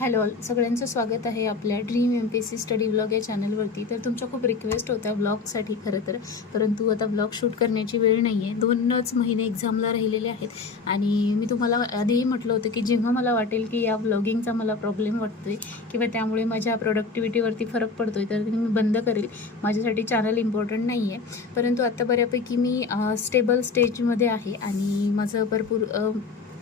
Hello सगळ्यांचं स्वागत आहे आपल्या ड्रीम MPSC स्टडी ब्लॉग या चॅनलवरती. तर तुमच्या खूप रिक्वेस्ट होत्या ब्लॉगसाठी खरं तर, परंतु आता ब्लॉग शूट करण्याची वेळ नाही आहे. 2च महिने एक्झामला राहिलेले आहेत आणि मी तुम्हाला आधीही म्हटलं होतं की जेव्हा मला वाटेल की या ब्लॉगिंगचा मला प्रॉब्लेम वाटतोय किंवा त्यामुळे माझ्या प्रोडक्टिव्हिटीवरती फरक पडतोय तर मी बंद करेल. माझ्यासाठी चॅनल इम्पॉर्टंट नाही आहे, परंतु आत्ता बऱ्यापैकी मी स्टेबल स्टेजमध्ये आहे आणि माझं भरपूर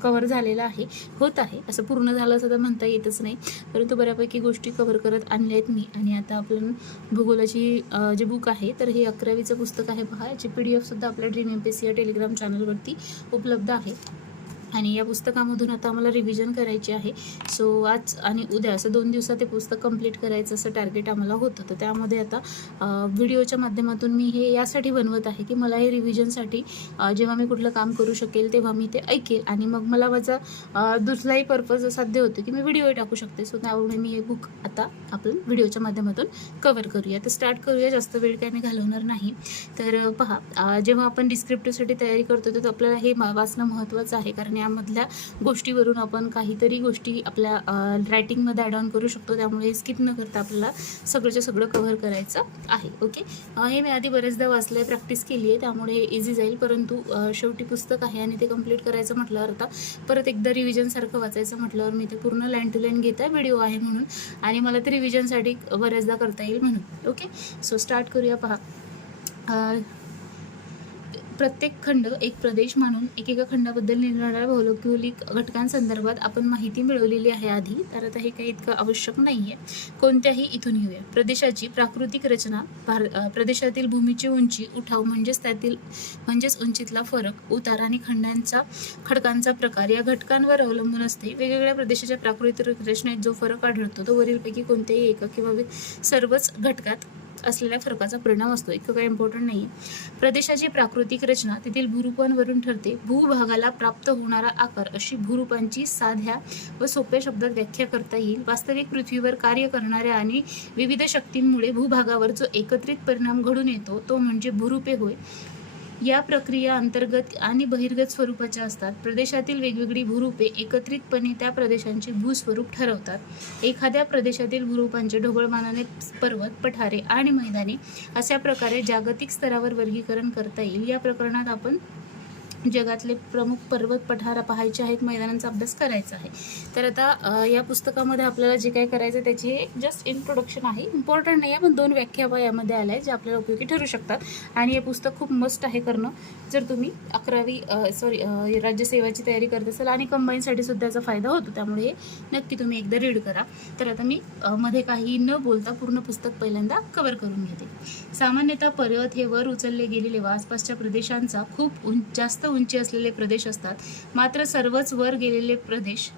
कव्हर झालेलं आहे, होत आहे. असं पूर्ण झालं असं तर म्हणता येतच नाही, परंतु बऱ्यापैकी गोष्टी कव्हर करत आणल्या आहेत मी. आणि आता आपण भूगोलाची जे बुक आहे तर हे 11वीचं पुस्तक आहे पहा. याची PDF-सुद्धा आपल्या ड्रीम MPSC या टेलिग्राम चॅनलवरती उपलब्ध आहे आणि या पुस्तकामधून आता आम्हाला रिव्हिजन करायची आहे. सो आज आणि उद्या असं 2 दिवसात ते पुस्तक कंप्लीट करायचं असं टार्गेट आम्हाला होतं. तर त्यामध्ये आता व्हिडिओच्या माध्यमातून मी हे यासाठी बनवत आहे की मला हे रिव्हिजनसाठी जेव्हा मी कुठलं काम करू शकेल तेव्हा मी ते ऐकेल आणि मग मला माझा दुसराही पर्पज साध्य होतो की मी व्हिडिओ टाकू शकते. सो त्यामुळे मी हे बुक आता आपण व्हिडिओच्या माध्यमातून कव्हर करूया. तर स्टार्ट करूया, जास्त वेळ काय मी घालवणार नाही. तर पहा, जेव्हा आपण डिस्क्रिप्टिव्हसाठी तयारी करतो तर आपल्याला हे वाचणं महत्त्वाचं आहे, कारण यामधल्या गोष्टीवरून आपण काहीतरी गोष्टी आपल्या रायटिंगमध्ये ॲड ऑन करू शकतो. त्यामुळे स्किप न करता आपल्याला सगळंच्या सगळं कव्हर करायचं आहे. ओके, हे मी आधी बरेचदा वाचलं आहे, प्रॅक्टिस केली आहे, त्यामुळे हे इझी जाईल. परंतु शेवटी पुस्तक आहे आणि ते कंप्लीट करायचं म्हटल्यावर आता परत एकदा रिव्हिजनसारखं वाचायचं म्हटल्यावर मी ते पूर्ण लाईन टू लाईन घेता व्हिडिओ आहे म्हणून, आणि मला ते रिव्हिजनसाठी बऱ्याचदा करता येईल म्हणून. ओके, सो स्टार्ट करूया. पहा, प्रत्येक खंड एक प्रदेश मानून एकेका खंडाबद्दल निरनिराळ्या भौगोलिक घटकांसंदर्भात आपण माहिती मिळवलेली आहे आधी. तर आता हे काही इतकं आवश्यक नाही आहे. कोणत्याही इथून घेऊया. प्रदेशाची प्राकृतिक रचना, प्रदेशातील भूमीची उंची, उठाव म्हणजेच उंचीतला फरक, उतार आणि खडकांचा प्रकार या घटकांवर अवलंबून असते. वेगवेगळ्या प्रदेशाच्या प्राकृतिक रचनेत जो फरक आढळतो तो वरीलपैकी कोणत्याही एका किंवा सर्वच घटकात असलेल्या फरकाचा परिणाम असतो. इतकं काही इम्पॉर्टंट नाही आहे. प्रदेशाची प्राकृतिक रचना तेथील भूरूपांवरून ठरते. भूभागाला प्राप्त होणारा आकार अशी भूरूपांची साध्या व सोप्या शब्दात व्याख्या करता येईल. वास्तविक पृथ्वीवर कार्य करणाऱ्या आणि विविध शक्तींमुळे भूभागावर जो एकत्रित परिणाम घडून येतो तो म्हणजे भूरूपे होय. या प्रक्रिया अंतर्गत आणि बहिर्गत स्वरूपाच्या असतात. प्रदेशातील वेगवेगळी भूरूपे एकत्रितपणे त्या प्रदेशांचे भूस्वरूप ठरवतात. एखाद्या प्रदेशातील भूरूपांचे ढोबळमानाने पर्वत, पठारे आणि मैदाने अशा प्रकारे जागतिक स्तरावर वर्गीकरण करता येईल. या प्रकरणात आपण जगातले प्रमुख पर्वत, पठार पाहायचे आहेत, मैदानांचा अभ्यास करायचा आहे. तर आता या पुस्तकामध्ये आपल्याला जे काय करायचं त्याचे जस्ट इंट्रोडक्शन आहे, इम्पॉर्टंट नाही आहे, पण 2 व्याख्या यामध्ये आल्या आहेत ज्या आपल्याला उपयोगी ठरू शकतात. आणि हे पुस्तक खूप मस्त आहे करणं जर तुम्ही 11वी राज्यसेवाची तयारी करत असाल, आणि कंबाईनसाठी सुद्धा याचा फायदा होतो. त्यामुळे हे नक्की तुम्ही एकदा रीड करा. तर आता मी मध्ये काही न बोलता पूर्ण पुस्तक पहिल्यांदा कव्हर करून घेते. सामान्यतः पर्वत हे वर उचलले गेलेले व आसपासच्या प्रदेशांचा खूप जास्त उंची असलेले प्रदेश असतात. मात्र सर्वच वर गेलेले प्रदेश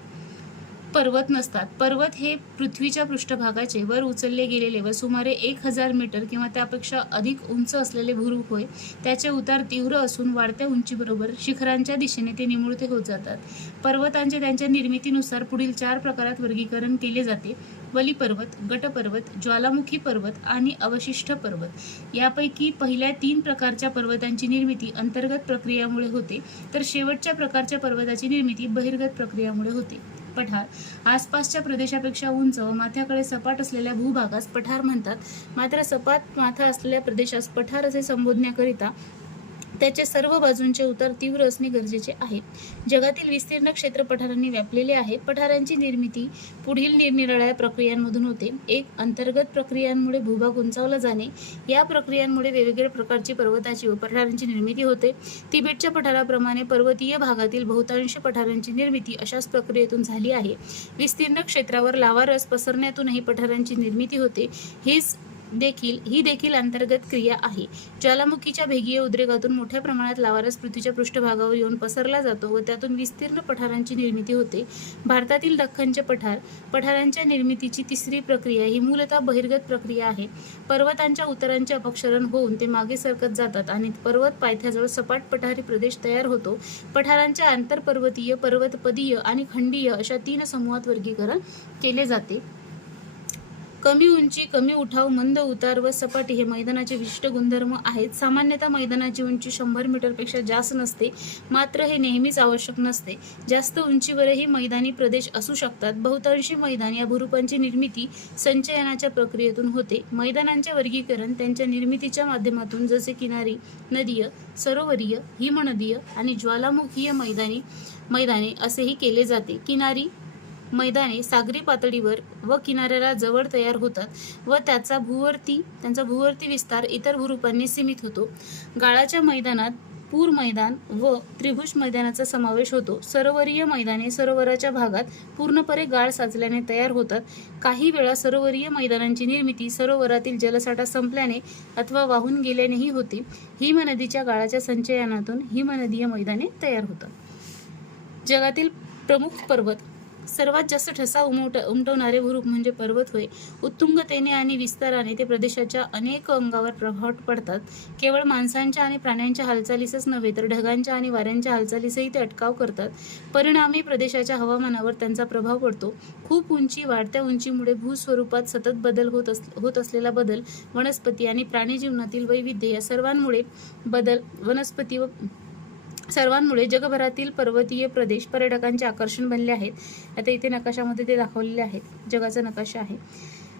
पर्वत नसतात. पर्वत हे पृथ्वीच्या पृष्ठभागाचे वर उचलले गेलेले व सुमारे 1000 मीटर किंवा त्यापेक्षा अधिक उंच असलेले भूरूप होय. त्याचे उतार तीव्र असून वाढत्या उंचीबरोबर शिखरांच्या दिशेने ते निमुळते होत जातात. पर्वतांचे त्यांच्या निर्मितीनुसार पुढील 4 प्रकारात वर्गीकरण केले जाते: बलिपर्वत, गटपर्वत, ज्वालामुखी पर्वत आणि अवशिष्ट पर्वत. यापैकी पहिल्या 3 प्रकारच्या पर्वतांची निर्मिती अंतर्गत प्रक्रियामुळे होते, तर शेवटच्या प्रकारच्या पर्वताची निर्मिती बहिर्गत प्रक्रियामुळे होते. पठार: आसपासच्या प्रदेशापेक्षा उंच व माथ्याकडे सपाट असलेल्या भूभागास पठार म्हणतात. मात्र सपाट माथा असलेल्या प्रदेशास पठार असे संबोधण्याकरिता त्याचे सर्व बाजूंचे उतार तीव्र असणे गरजेचे आहे. जगातील विस्तीर्ण क्षेत्र पठारांनी व्यापलेले आहे. पठारांची निर्मिती पुढील निरनिराळ्या प्रक्रियांमधून होते. 1. अंतर्गत प्रक्रियांमुळे भूभाग उंचावला जाणे. या प्रक्रियांमुळे वेगवेगळ्या प्रकारची पर्वताची व पठारांची निर्मिती होते. तिबेटच्या पठाराप्रमाणे पर्वतीय भागातील बहुतांश पठारांची निर्मिती अशाच प्रक्रियेतून झाली आहे. विस्तीर्ण क्षेत्रावर लावारस पसरण्यातूनही पठारांची निर्मिती होते. ही देखील अंतर्गत क्रिया आहे. ज्वालामुखीच्या भेगीय उद्रेकातून मोठ्या प्रमाणात लावारस पृथ्वीच्या पृष्ठभागावर येऊन पसरला जातो व त्यातून विस्तीर्ण पठारांची निर्मिती होते. भारतातील दख्खनचे पठारांच्या निर्मितीची 3री प्रक्रिया ही मूलतः बहिर्गत प्रक्रिया आहे. पर्वतांच्या उतारांचे अपक्षरण होऊन ते मागे सरकत जातात आणि पर्वत पायथ्याजवळ सपाट पठारी प्रदेश तयार होतो. पठारांच्या आंतरपर्वतीय, पर्वतपदीय आणि खंडीय अशा 3 समूहात वर्गीकरण केले जाते. कमी उंची, कमी उठाव, मंद उतार व सपाटी हे मैदानाचे विशिष्ट गुणधर्म आहेत. सामान्यतः मैदानाची उंची 100 मीटरपेक्षा जास्त नसते, मात्र हे नेहमीच आवश्यक नसते. जास्त उंचीवरही मैदानी प्रदेश असू शकतात. बहुतांशी मैदान या भूरूपांची निर्मिती संचयनाच्या प्रक्रियेतून होते. मैदानांचे वर्गीकरण त्यांच्या निर्मितीच्या माध्यमातून जसे किनारी, नदीय, सरोवरीय, हिमनदीय आणि ज्वालामुखीय मैदाने असेही केले जाते. किनारी मैदाने सागरी पातळीवर व किनाऱ्याला जवळ तयार होतात व त्यांचा भूवर्ती विस्तार इतर भूरूपांनी सीमित होतो. गाळाच्या मैदानात पूर मैदान व त्रिभुज मैदानाचा समावेश होतो. सरोवरीय मैदाने सरोवराच्या भागात पूर्णपणे गाळ साचल्याने तयार होतात. काही वेळा सरोवरीय मैदानांची निर्मिती सरोवरातील जलसाठा संपल्याने अथवा वाहून गेल्यानेही होते. हिमनदीच्या गाळाच्या संचयनातून हिमनदीय मैदाने तयार होतात. जगातील प्रमुख पर्वत. सर्वात जास्त ठसा उमटवणारे भूरूप म्हणजे पर्वत होय. उत्तुंगतेने आणि विस्ताराने ते प्रदेशाच्या अनेक अंगावर प्रभाव पडतात. केवळ माणसांच्या आणि प्राण्यांच्या हालचालीसच नव्हे तर ढगांच्या आणि वाऱ्यांच्या हालचालीसही ते अटकाव करतात. परिणामी प्रदेशाच्या हवामानावर त्यांचा प्रभाव पडतो. खूप उंची, वाढत्या उंचीमुळे भूस्वरूपात सतत बदल होत असलेला बदल, वनस्पती आणि प्राणी जीवनातील वैविध्य या सर्वांमुळे जगभरातील पर्वतीय प्रदेश पर्यटकांचे आकर्षण बनले आहेत. आता इथे नकाशामध्ये ते दाखवलेले आहेत. जगाचा नकाशा आहे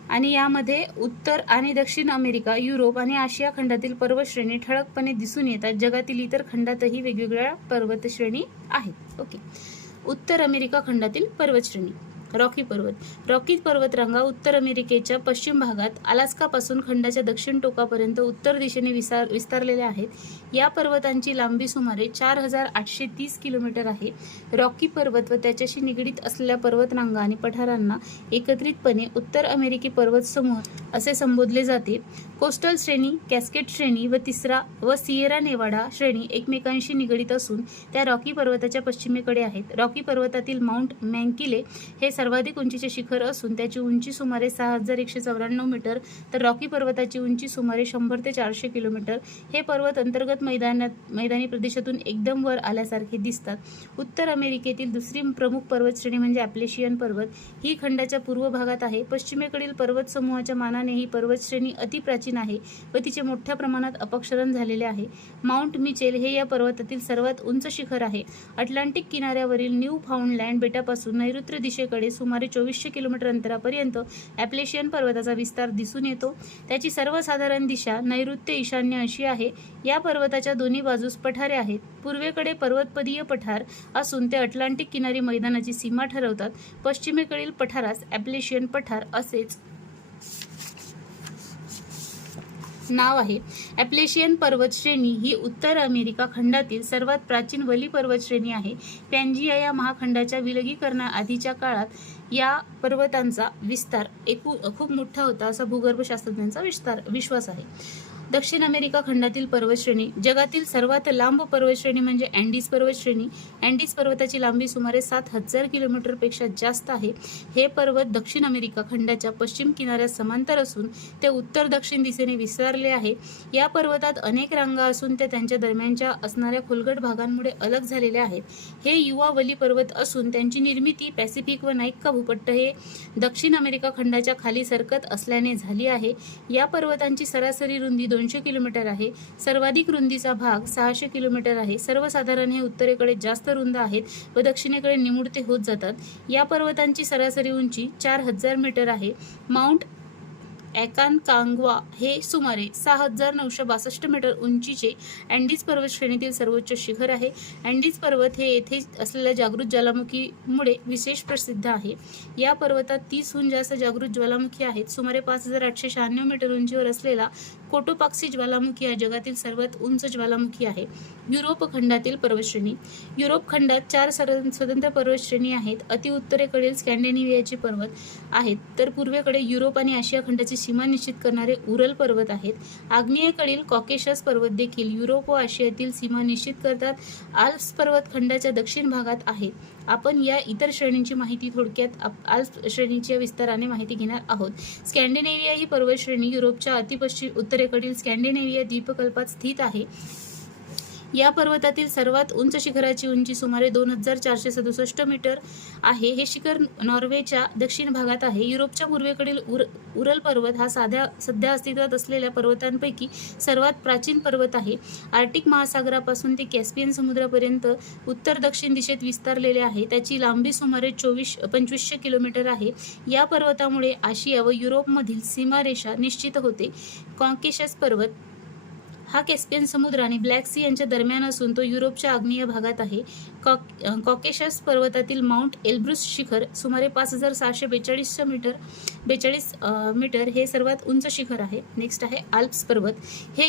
आणि यामध्ये उत्तर आणि दक्षिण अमेरिका, युरोप आणि आशिया खंडातील पर्वतश्रेणी ठळकपणे दिसून येतात. जगातील इतर खंडातही वेगवेगळ्या पर्वतश्रेणी आहेत. ओके. उत्तर अमेरिका खंडातील पर्वतश्रेणी. रॉकी पर्वत. रॉकी पर्वतरांगा उत्तर अमेरिकेच्या पश्चिम भागात अलास्कापासून खंडाच्या दक्षिण टोकापर्यंत उत्तर दिशेने विस्तारलेल्या आहेत. या पर्वतांची लांबी सुमारे 4830 किलोमीटर आहे. रॉकी पर्वत व त्याच्याशी निगडीत असलेल्या पर्वतरांगा आणि पठारांना एकत्रितपणे उत्तर अमेरिकी पर्वत समूह असे संबोधले जाते. कोस्टल श्रेणी, कॅस्केड श्रेणी व सिएरा नेवाडा श्रेणी एकमेकांशी निगडीत असून त्या रॉकी पर्वताच्या पश्चिमेकडे आहेत. रॉकी पर्वतातील माउंट मॅककिन्ले हे सर्वाधिक उंचीचे शिखर असून त्याची उंची सुमारे 6194 मीटर तर रॉकी पर्वताची उंची सुमारे 100 ते 400 किलोमीटर. हे पर्वत अंतर्गत मैदानी प्रदेशातून एकदम वर आल्यासारखे दिसतात. उत्तर अमेरिकेतील दुसरी प्रमुख पर्वतश्रेणी म्हणजे ॲपलेशियन पर्वत. ही खंडाच्या पूर्व भागात आहे. पश्चिमेकडील पर्वत समूहाच्या मानाने ही पर्वतश्रेणी अतिप्राचीन आहे व तिचे मोठ्या प्रमाणात अपक्षरण झालेले आहे. माउंट मिचेल हे या पर्वतातील सर्वात उंच शिखर आहे. अटलांटिक किनाऱ्यावरील न्यू फाउंडलँड बेटापासून नैऋत्य दिशेकडे सुमारे 2400 किलोमीटर अंतरापर्यंत ॲपलेशियन पर्वताचा विस्तार दिसून येतो. त्याची सर्वसाधारण दिशा नैऋत्य ईशान्य अशी आहे. या पर्वताच्या दोन्ही बाजूस पठारे आहेत. पूर्वेकडे पर्वतपदीय पठार असून ते अटलांटिक किनारी मैदानाची सीमा ठरवतात. पश्चिमेकडील पठारास ॲपलेशियन पठार असेच नाव आहे. ॲपलेशियन पर्वत श्रेणी ही उत्तर अमेरिका खंडातील सर्वात प्राचीन वली पर्वत श्रेणी आहे. पॅन्जिया या महाखंडाच्या विलगीकरणाआधीच्या काळात या पर्वतांचा विस्तार खूप मोठा होता असा भूगर्भशास्त्रज्ञांचा विश्वास आहे. दक्षिण अमेरिका खंडातील पर्वतश्रेणी. जगातील सर्वात लांब पर्वतश्रेणी म्हणजे अँडीज पर्वतश्रेणी. अँडीज पर्वताची लांबी सुमारे 7000 किलोमीटरपेक्षा जास्त आहे. हे पर्वत दक्षिण अमेरिका खंडाच्या पश्चिम किनाऱ्यात समांतर असून ते उत्तर दक्षिण दिशेने विस्तारले आहे. या पर्वतात अनेक रांगा असून त्या त्यांच्या दरम्यानच्या असणाऱ्या खोलगट भागांमुळे अलग झालेल्या आहेत. हे युवा वली पर्वत असून त्यांची निर्मिती पॅसिफिक व नायका भूपट्ट हे दक्षिण अमेरिका खंडाच्या खाली सरकत असल्याने झाली आहे. या पर्वतांची सरासरी रुंदी 200 किलोमीटर आहे. सर्वाधिक रुंदीचा भाग 600 किलोमीटर आहे. सर्वसाधारण हे उत्तरेकडे जास्त रुंद आहेत व दक्षिणेकडे निमुळते होत जातात. या पर्वतांची सरासरी उंची 4000 मीटर आहे. माउंट ॲकानकाग्वा हे सुमारे 6962 मीटर उंचीचे अँडीज पर्वत श्रेणीतील सर्वोच्च शिखर आहे. अँडीज पर्वत हे येथे असलेल्या जागृत ज्वालामुखीमुळे विशेष प्रसिद्ध आहे. या पर्वतात 30हून जास्त जागृत ज्वालामुखी आहेत. सुमारे 5896 मीटर उंचीवर असलेला कोटोपाक्सी ज्वालामुखी हा जगातील सर्वात उंच ज्वालामुखी आहे. युरोप खंडातील पर्वतश्रेणी. युरोप खंडात 4 स्वतंत्र पर्वतश्रेणी आहेत. अतिउत्तरेकडील स्कॅन्डिनेव्हियाचे पर्वत आहेत तर पूर्वेकडे युरोप आणि आशिया खंडाची सीमा निश्चित करणारे उरल पर्वत आहेत. आग्नेयेकडील कॉकेशस पर्वत देखील युरोप व आशियातील सीमा निश्चित करतात. आल्प्स पर्वत खंडाच्या दक्षिण भागात आहे. आपण या इतर श्रेणींची माहिती थोडक्यात आल्प्स श्रेणीच्या विस्ताराने माहिती घेणार आहोत. स्कॅन्डिनेव्हिया ही पर्वतश्रेणी युरोपच्या उत्तरेकडील स्कॅन्डिनेव्हिया द्वीपकल्पात स्थित आहे. या पर्वतातील सर्वात उंच शिखराची उंची सुमारे 2467 मीटर आहे. हे शिखर नॉर्वेच्या दक्षिण भागात आहे. युरोपच्या पूर्वेकडील उरल पर्वत हा सध्या अस्तित्वात असलेल्या पर्वतांपैकी सर्वात प्राचीन पर्वत आहे. आर्क्टिक महासागरापासून ते कॅस्पियन समुद्रापर्यंत उत्तर दक्षिण दिशेत विस्तारलेले आहे. त्याची लांबी सुमारे 2500 किलोमीटर आहे. या पर्वतामुळे आशिया व युरोपमधील सीमारेषा निश्चित होते. कॉकेशस पर्वत हा कॅस्पियन समुद्र आणि ब्लॅक सी यांच्या दरम्यान असून तो युरोपच्या आग्नेय भागात आहे. कॉकेशस पर्वतातील माउंट एल्ब्रुस शिखर सुमारे 5642 मीटर हे सर्वात उंच शिखर आहे. नेक्स्ट आहे आल्प्स पर्वत. हे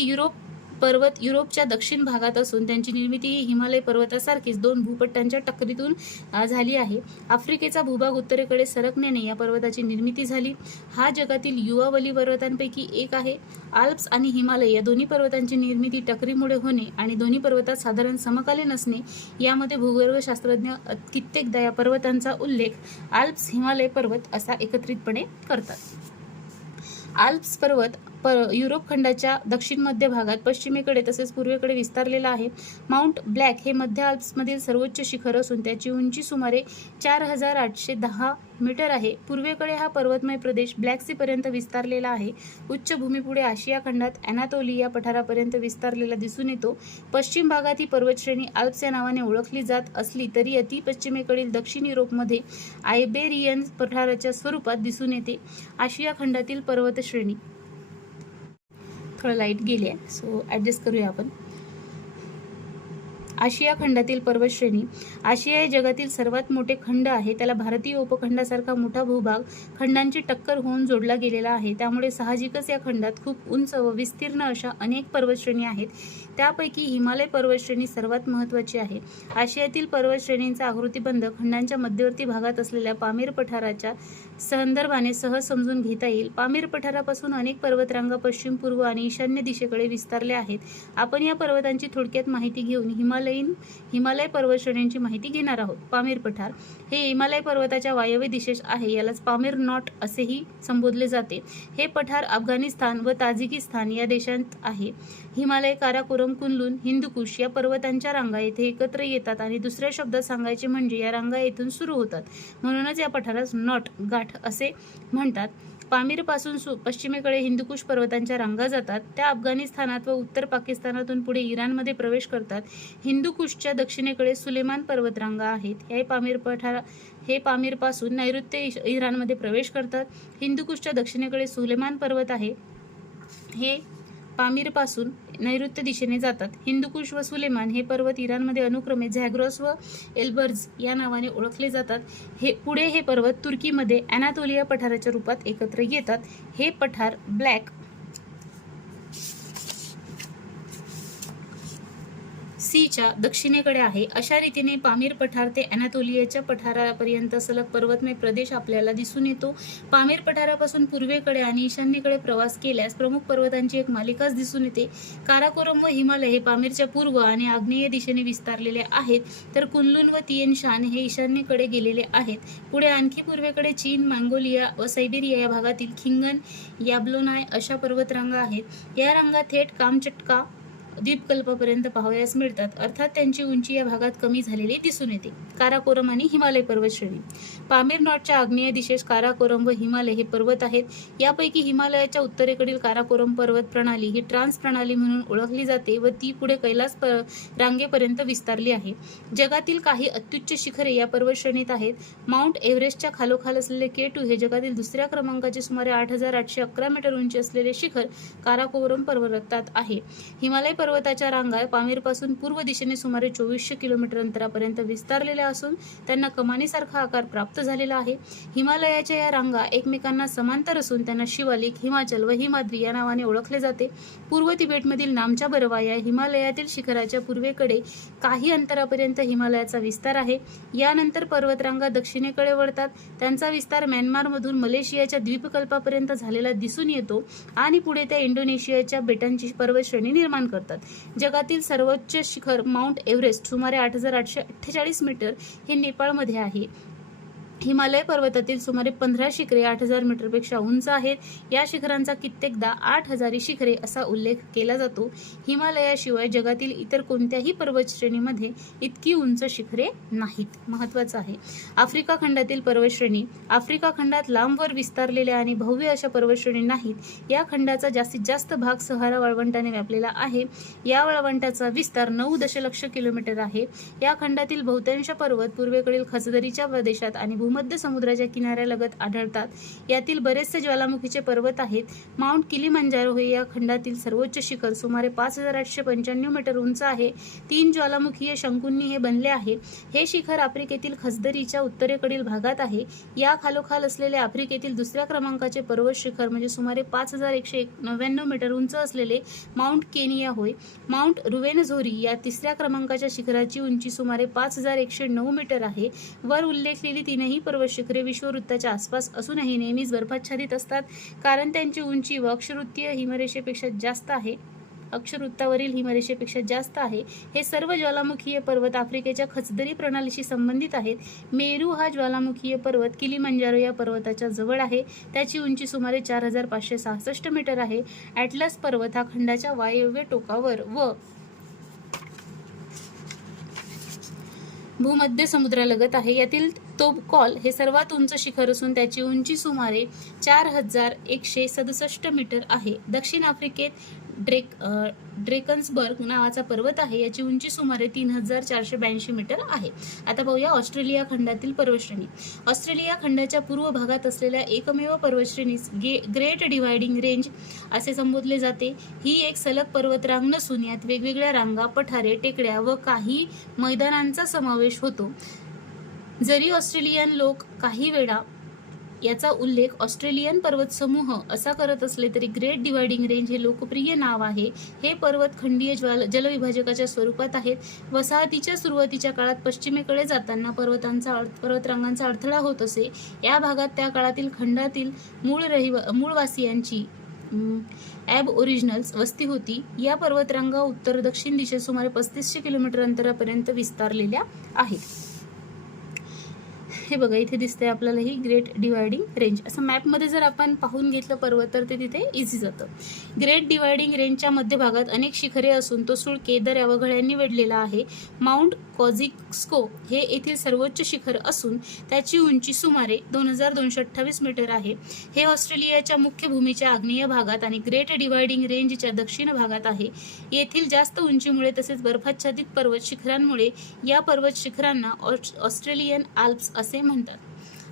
युरोपच्या दक्षिण भागात असून त्यांची निर्मिती ही हिमालय पर्वतासारखीच दोन भूपट्टांच्या टक्करीतून झाली आहे. आफ्रिकेचा भूभाग उत्तरेकडे सरकण्याने या पर्वताची निर्मिती झाली. हा जगातील युवा पर्वतांपैकी एक आहे. आल्प्स आणि हिमालय या दोन्ही पर्वतांची निर्मिती टक्करीमुळे होणे आणि दोन्ही पर्वतात साधारण समकालीन असणे यामध्ये भूगर्भशास्त्रज्ञ कित्येकदा या पर्वतांचा उल्लेख आल्प्स हिमालय पर्वत असा एकत्रितपणे करतात. आल्प्स पर्वत युरोप खंडाच्या दक्षिण मध्य भागात पश्चिमेकडे तसेच पूर्वेकडे विस्तारलेला आहे. माउंट ब्लॅक हे मध्य आल्प्समधील सर्वोच्च शिखर असून त्याची उंची सुमारे 4810 मीटर आहे. पूर्वेकडे हा पर्वतमय प्रदेश ब्लॅक सी पर्यंत विस्तारलेला आहे. उच्चभूमीपुढे आशिया खंडात अॅनातोलिया पठारापर्यंत विस्तारलेला दिसून येतो. पश्चिम भागात ही पर्वतश्रेणी आल्प्स या नावाने ओळखली जात असली तरी अति पश्चिमेकडील दक्षिण युरोपमध्ये आयबेरियन पठाराच्या स्वरूपात दिसून येते. आशिया खंडातील पर्वतश्रेणी थोडं लाईट गेली आहे सो ॲडजस्ट करूया आपण. आशिया खंडातील पर्वतश्रेणी. आशिया हे जगातील सर्वात मोठे खंड आहे. त्याला भारतीय उपखंडासारखा मोठा भूभाग खंडांची टक्कर होऊन जोडला गेलेला आहे. त्यामुळे साहजिकच या खंडात खूप उंच व विस्तीर्ण अशा अनेक पर्वतश्रेणी आहेत. त्यापैकी हिमालय पर्वतश्रेणी सर्वात महत्त्वाची आहे. आशियातील पर्वतश्रेणींचा आकृतिबंध खंडांच्या मध्यवर्ती भागात असलेल्या पामीर पठाराच्या संदर्भाने सहज समजून घेता येईल. पामीर पठारापासून अनेक पर्वतरांगा पश्चिम, पूर्व आणि ईशान्य दिशेकडे विस्तारल्या आहेत. आपण या पर्वतांची थोडक्यात माहिती घेऊन हिमालय पर्वतश्रेणींची माहिती घेणार आहोत. पामीर पठार हे हिमालय पर्वताच्या वायव्य दिशेस आहे. यालाच पामीर नॉट असेही संबोधले जाते. हे पठार अफगाणिस्तान व ताजिकिस्तान या देशांत आहे. हिमालय, काराकोरम, कुनलुन, हिंदुकुश या पर्वतांच्या रांगा येथे एकत्र येतात आणि दुसऱ्या शब्दात सांगायचे म्हणजे या रांगा येथून सुरू होतात. म्हणूनच या पठारास नॉट गाठ असे म्हणतात. पामीरपासून पश्चिमेकडे हिंदुकुश पर्वतांच्या रांगा जातात. त्या अफगाणिस्तानात व उत्तर पाकिस्तानातून पुढे इराणमध्ये प्रवेश करतात. हिंदुकुशच्या दक्षिणेकडे सुलेमान पर्वतरांगा आहेत. हे पामीरपासून नैऋत्य इराणमध्ये प्रवेश करतात. हिंदुकुशच्या दक्षिणेकडे सुलेमान पर्वत आहे. हे पामीरपासून नैऋत्य दिशेने जातात. हिंदुकुश व सुलेमान हे पर्वत इराणमध्ये अनुक्रमे झॅग्रोस व एल्बर्ज या नावाने ओळखले जातात. पुढे हे पर्वत तुर्कीमध्ये अॅनातोलिया पठाराच्या रूपात एकत्र येतात. हे पठार ब्लॅक सीच्या दक्षिणेकडे आहे. अशा रीतीने पामीर पठार ते अॅनातोलियाच्या पठारापर्यंत सलग पर्वतमय प्रदेश आपल्याला दिसून येतो. पामीर पठारापासून पूर्वेकडे आणि ईशान्येकडे प्रवास केल्यास प्रमुख पर्वतांची एक मालिकाच दिसून येते. काराकोरम व हिमालय हे पामीरच्या पूर्व आणि आग्नेय दिशेने विस्तारलेले आहेत, तर कुनलुन व तिएन शान हे ईशान्येकडे गेलेले आहेत. पुढे आणखी पूर्वेकडे चीन, मंगोलिया व सायबेरिया या भागातील खिंगन, याब्लोनाय अशा पर्वतरांगा आहेत. या रांगा थेट कामचटका द्वीपकल्पापर्यंत पाहावयास मिळतात. अर्थात त्यांची उंची या भागात कमी झालेली दिसून येते. काराकोरम आणि हिमालय पर्वतश्रेणी. पामीर नॉटच्या आग्नेय दिशेस काराकोरम व हिमालय हे पर्वत आहेत. यापैकी हिमालयाच्या उत्तरेकडील काराकोरम पर्वत प्रणाली ही ट्रान्स प्रणाली म्हणून ओळखली जाते व ती पुढे कैलास रांगेपर्यंत विस्तारली आहे. जगातील काही अत्युच्च शिखरे या पर्वतश्रेणीत आहेत. माउंट एव्हरेस्टच्या खालोखाल असलेले K2 हे जगातील दुसऱ्या क्रमांकाचे सुमारे 8811 मीटर उंची असलेले शिखर काराकोरम पर्वतात आहे. हिमालय पर्वताच्या रांगा पामीरपासून पूर्व दिशेने सुमारे 2400 किलोमीटर अंतरापर्यंत विस्तारलेल्या असून त्यांना कमानीसारखा आकार प्राप्त झालेला आहे. हिमालयाच्या या रांगा एकमेकांना समांतर असून त्यांना शिवालिक, हिमाचल व हिमाद्री या नावाने ओळखले जाते. पूर्व तिबेटमधील नामच्या बरवा या हिमालयातील शिखराच्या पूर्वेकडे काही अंतरापर्यंत हिमालयाचा विस्तार आहे. यानंतर पर्वतरांगा दक्षिणेकडे वळतात. त्यांचा विस्तार म्यानमारमधून मलेशियाच्या द्वीपकल्पापर्यंत झालेला दिसून येतो आणि पुढे त्या इंडोनेशियाच्या बेटांची पर्वतश्रेणी निर्माण करतात. जगातील सर्वोच्च शिखर माउंट एव्हरेस्ट सुमारे 8848 मीटर हे नेपाळमध्ये आहे. हिमालय पर्वतातील सुमारे 15 शिखरे 8,000 मीटरपेक्षा उंच आहेत. या शिखरांचा कित्येकदा 8,000 शिखरे असा उल्लेख केला जातो. हिमालयाशिवाय जगातील इतर कोणत्याही पर्वतश्रेणीमध्ये इतकी उंच शिखरे नाहीत. महत्त्वाचं आहे. आफ्रिका खंडातील पर्वतश्रेणी. आफ्रिका खंडात लांबवर विस्तारलेल्या आणि भव्य अशा पर्वतश्रेणी नाहीत. या खंडाचा जास्तीत जास्त भाग सहारा वाळवंटाने व्यापलेला आहे. या वाळवंटाचा विस्तार 9 दशलक्ष किलोमीटर आहे. या खंडातील बहुतांश पर्वत पूर्वेकडील खचदरीच्या प्रदेशात आणि भूमध्य समुद्राच्या किनाऱ्यालगत आढळतात. यातील बरेचसे ज्वालामुखीचे पर्वत आहेत. माउंट किलिमंजारो हे या खंडातील सर्वोच्च शिखर सुमारे 5,895 मीटर उंच आहे. 3 ज्वालामुखीय शंकूंनी हे बनले आहे. हे शिखर आफ्रिकेतील खचदरीच्या उत्तरेकडील भागात आहे. या खालोखाल असलेले आफ्रिकेतील दुसऱ्या क्रमांकाचे पर्वत शिखर म्हणजे सुमारे 5,199 मीटर उंच असलेले माउंट केनिया होय. माउंट रुवेनझोरी या तिसऱ्या क्रमांकाच्या शिखराची उंची सुमारे 5,109 मीटर आहे. वर उल्लेखलेली तीनही पर्वत शिखरे विषुववृत्ताच्या आसपास असूनही नेहमीच बर्फाच्छादित असतात, कारण त्यांची उंची व अक्षवृत्तीय हिमरेषेपेक्षा जास्त आहे. अक्षवृत्तावरील हिमरेषेपेक्षा जास्त आहे. हे सर्व ज्वालामुखीय पर्वत आफ्रिकेच्या खचदरी प्रणालीशी संबंधित आहेत. मेरू हा ज्वालामुखीय पर्वत किलिमंजारो या पर्वताच्या जवळ आहे. त्याची उंची सुमारे 4,566 मीटर आहे. ॲटलस पर्वत हा खंडाच्या वायव्य टोकावर व भूमध्य समुद्रालगत आहे. यातील तोबकॉल हे सर्वात उंच शिखर असून त्याची उंची सुमारे 4,167 मीटर आहे. दक्षिण आफ्रिकेत ड्रेकन्सबर्ग नावाचा पर्वत आहे. याची उंची सुमारे 3,482 मीटर आहे. आता पाहूया ऑस्ट्रेलिया खंडातील पर्वतश्रेणी. ऑस्ट्रेलिया खंडाच्या पूर्व भागात असलेल्या एकमेव पर्वतश्रेणीस ग्रेट डिव्हायडिंग रेंज असे संबोधले जाते. ही एक सलग पर्वतरांग नसून यात वेगवेगळ्या रांगा, पठारे, टेकड्या व काही मैदानांचा समावेश होतो. जरी ऑस्ट्रेलियन लोक काही वेळा याचा उल्लेख ऑस्ट्रेलियन पर्वत समूह असा करत असले तरी ग्रेट डिव्हायडिंग रेंज हे लोकप्रिय नाव आहे. हे पर्वत खंडीय जलविभाजकाच्या स्वरूपात आहेत. वसाहतीच्या सुरुवातीच्या काळात पश्चिमेकडे जाताना पर्वतरांगांचा अडथळा होत असे. या भागात त्या काळातील खंडातील मूळवासियांची ॲबओरिजिनल्स वस्ती होती. या पर्वतरांगा उत्तर दक्षिण दिशेत सुमारे 3500 किलोमीटर अंतरापर्यंत विस्तारलेल्या आहेत. हे बघा इथे दिसतंय आपल्याला ही ग्रेट डिव्हायडिंग रेंज. असं मॅपमध्ये जर आपण पाहून घेतलं पर्वत तर ते तिथे इझी जातं. ग्रेट डिव्हायडिंग रेंजच्या मध्यभागात अनेक शिखरे असून तो सुळके, दऱ्या व गळ्यांनी वेढलेला आहे. माउंट कॉझिक्स्को हे येथील सर्वोच्च शिखर असून त्याची उंची सुमारे 2,228 मीटर आहे. हे ऑस्ट्रेलियाच्या मुख्य भूमीच्या आग्नेय भागात आणि ग्रेट डिव्हायडिंग रेंजच्या दक्षिण भागात आहे. येथील जास्त उंचीमुळे तसेच बर्फाच्छादित पर्वत शिखरांमुळे या पर्वत शिखरांना ऑस्ट्रेलियन आल्प्स असे म्हणतात.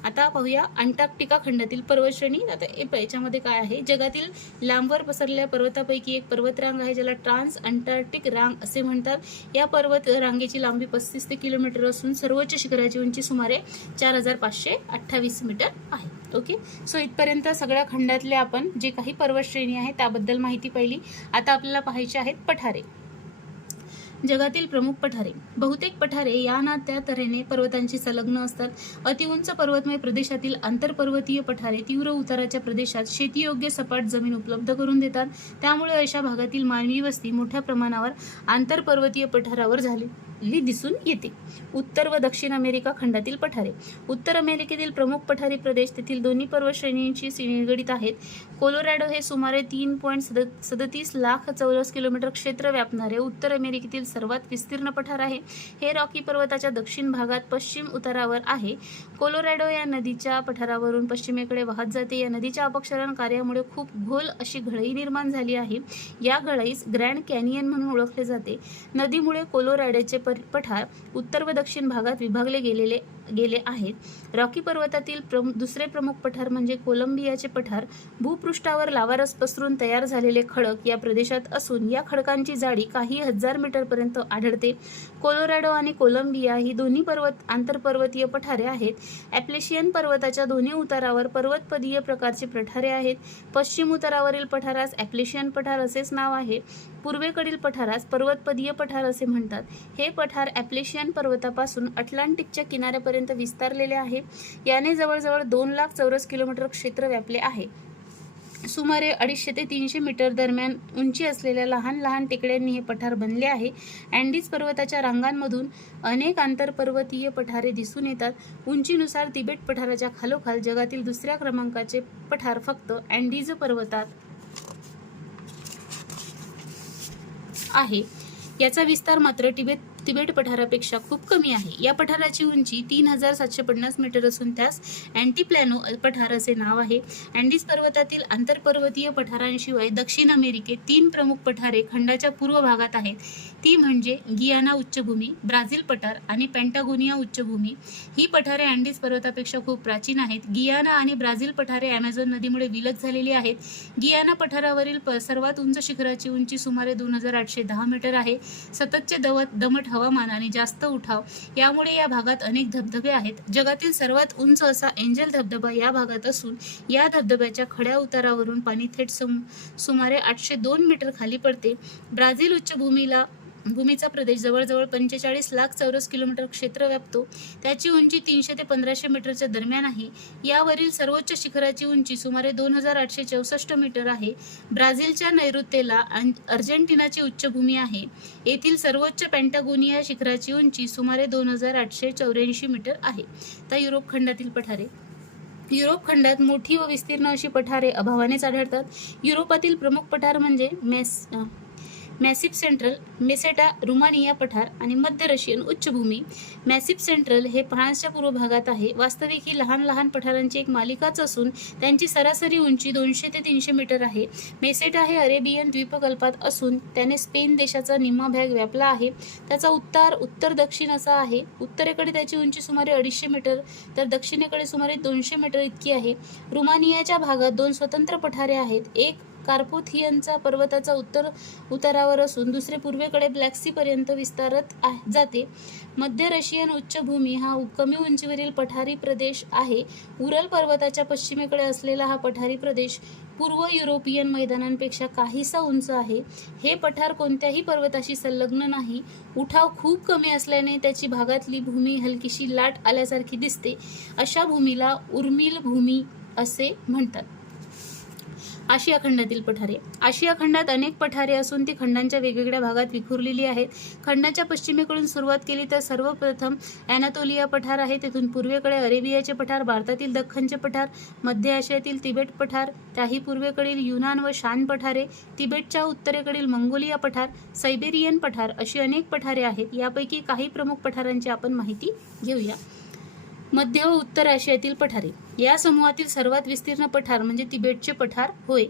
आता पाहूया अंटार्क्टिका खंडातील पर्वतश्रेणी. आता याच्यामध्ये काय आहे, जगातील लांबवर पसरलेल्या पर्वतापैकी एक पर्वतरांग आहे ज्याला ट्रान्स अंटार्क्टिक रांग असे म्हणतात. या पर्वत रांगेची लांबी 35 किलोमीटर असून सर्वोच्च शिखराची उंची सुमारे 4,528 मीटर आहे. ओके, सो इथपर्यंत सगळ्या खंडातल्या आपण जे काही पर्वतश्रेणी आहे त्याबद्दल माहिती पाहिली. आता आपल्याला पाहायचे आहेत पठारे. जगातील प्रमुख पठारे. बहुतेक पठारे या ना त्या तऱ्हेने पर्वतांशी संलग्न असतात. अतिउंच पर्वतमय प्रदेशातील आंतरपर्वतीय पठारे तीव्र उताराच्या प्रदेशात शेतीयोग्य सपाट जमीन उपलब्ध करून देतात. त्यामुळे अशा भागातील मानवी वस्ती मोठ्या प्रमाणावर आंतरपर्वतीय पठारावर झालेली दिसून येते. उत्तर व दक्षिण अमेरिका खंडातील पठारे. उत्तर अमेरिकेतील प्रमुख पठारी प्रदेश तेथील दोन्ही पर्वतश्रेणींशी निगडीत आहेत. कोलोरॅडो हे सुमारे 3.37 लाख चौरस किलोमीटर क्षेत्र व्यापणारे उत्तर अमेरिकेतील सर्वात विस्तीर्ण पठार आहे. हे रॉकी पर्वताच्या दक्षिण भागात पश्चिम उतारावर आहे. कोलोरॅडो या नदीच्या पठारावरून पश्चिमेकडे वाहत जाते. या नदीच्या अपक्षरण कार्यामुळे खूप खोल अशी घळई निर्माण झाली आहे. या घळईस ग्रँड कॅनियन म्हणून ओळखले जाते. नदीमुळे कोलोरॅडोचे पठार उत्तर व दक्षिण भागात विभागले गेले आहेत. रॉकी पर्वतातील दुसरे प्रमुख पठार म्हणजे कोलंबियाचे पठार. भूपृष्ठावर लावारस पसरून तयार झालेले खडक या प्रदेशात असून या खडकांची जाडी काही हजार मीटर पर्यंत आढळते. कोलोरॅडो आणि कोलंबिया ही दोन्ही आंतरपर्वतीय पठारे आहेत. ॲप्लेशियन पर्वताच्या दोन्ही उतारावर पर्वतपदीय प्रकारचे पठारे आहेत. पश्चिम उतारावरील पठारास ॲप्लेशियन पठार असेच नाव आहे. पूर्वेकडील पठारास पर्वतपदीय पठार असे म्हणतात. हे पठार ॲप्लेशियन पर्वतापासून अटलांटिकच्या किनाऱ्यापर्यंत विस्तारलेले आहे. याने जवळजवळ 2 लाख चौरस किलोमीटर क्षेत्र व्यापले आहे. सुमारे 250 ते 300 मीटर दरम्यान उंची असलेल्या लहान लहान टेकड्यांनी हे पठार बनले आहे. अँडीज पर्वताच्या रांगांमधून अनेक आंतरपर्वतीय पठारे दिसून येतात. उंचीनुसार तिबेट पठाराच्या खालोखाल जगातील दुसऱ्या क्रमांकाचे पठार फक्त अँडीज पर्वतात आहे. याचा विस्तार मात्र तिबेट पठारापेक्षा खूप कमी आहे. या पठाराची उंची 3750 मीटर असून त्यास अँटीप्लॅनो पठार असे नाव आहे. अँडीज पर्वतातील आंतरपर्वतीय पठारांशिवाय दक्षिण अमेरिकेत 3 प्रमुख पठारे खंडाच्या पूर्व भागात आहेत. ती म्हणजे गियाना उच्चभूमी, ब्राझील पठार आणि पॅन्टागोनिया उच्चभूमी. ही पठारे अँडीज पर्वतापेक्षा खूप प्राचीन आहेत. गियाना आणि ब्राझील पठारे ॲमेझॉन नदीमुळे विलग झालेली आहेत. गियाना पठारावरील सर्वात उंच शिखराची उंची सुमारे 2810 मीटर आहे. सततचे दमट हवामान आणि जास्त उठाव यामुळे या भागात अनेक धबधबे आहेत. जगातील सर्वात उंच असा एंजल धबधबा या भागात असून या धबधब्याच्या खड्या उतारावरून पाणी थेट सुमारे 802 मीटर खाली पडते. ब्राझील भूमीचा प्रदेश जवळजवळ 45 लाख चौरस किलोमीटर क्षेत्र व्यापतो. त्याची उंची 300 ते 1500 मीटरच्या दरम्यान आहे. यावरील सर्वोच्च शिखराची उंची सुमारे 2864 मीटर आहे. ब्राझीलच्या नैऋत्येला अर्जेंटिनाची उच्चभूमी आहे. येथील सर्वोच्च पॅन्टागोनिया शिखराची उंची सुमारे 2884 मीटर आहे. तर युरोप खंडातील पठारे. युरोप खंडात मोठी व विस्तीर्ण अशी पठारे अभावानेच आढळतात. युरोपातील प्रमुख पठार म्हणजे मॅसिफ सेंट्रल, मेसेटा रुमानिया पठार आणि मध्य रशियन उच्चभूमी. मॅसिफ सेंट्रल हे फ्रान्सच्या पूर्व भागात आहे. वास्तविक ही लहान लहान पठारांची एक मालिकाच असून त्यांची सरासरी उंची 200 ते 300 मीटर आहे. मेसेटा हे अरेबियन द्वीपकल्पात असून त्याने स्पेन देशाचा निम्मा भाग व्यापला आहे. त्याचा उत्तर दक्षिण असा आहे. उत्तरेकडे त्याची उंची सुमारे 250 मीटर तर दक्षिणेकडे सुमारे 200 मीटर इतकी आहे. रुमानियाच्या भागात 2 स्वतंत्र पठारे आहेत. एक कार्पोथियनचा पर्वताचा उतारावर असून दुसरे पूर्वेकडे ब्लॅक सी पर्यंत विस्तारत जाते. मध्य रशियन उच्चभूमी हा कमी उंचीवरील पठारी प्रदेश आहे. उरल पर्वताच्या पश्चिमेकडे असलेला हा पठारी प्रदेश पूर्व युरोपियन मैदानांपेक्षा काहीसा उंच आहे. हे पठार कोणत्याही पर्वताशी संलग्न नाही. उठाव खूप कमी असल्याने त्याची भागातली भूमी हलकीशी लाट आल्यासारखी दिसते. अशा भूमीला उर्मिल भूमी असे म्हणतात. आशिया खंडातील पठारे. आशिया खंडात अनेक पठारे असून ती खंडांच्या वेगवेगळ्या भागात विखुरलेली आहेत. खंडाच्या पश्चिमेकडून सुरुवात केली तर सर्वप्रथम अॅनातोलिया पठार आहे. तेथून पूर्वेकडे अरेबियाचे पठार, भारतातील दख्खनचे पठार, मध्य आशियातील तिबेट पठार, त्याही पूर्वेकडील युनान व शान पठारे, तिबेटच्या उत्तरेकडील मंगोलिया पठार, सायबेरियन पठार अशी अनेक पठारे आहेत. यापैकी काही प्रमुख पठारांची आपण माहिती घेऊया. मध्य व उत्तर आशियातील पठारे. या समूहातील सर्वात विस्तीर्ण पठार म्हणजे तिबेटचे पठार होय.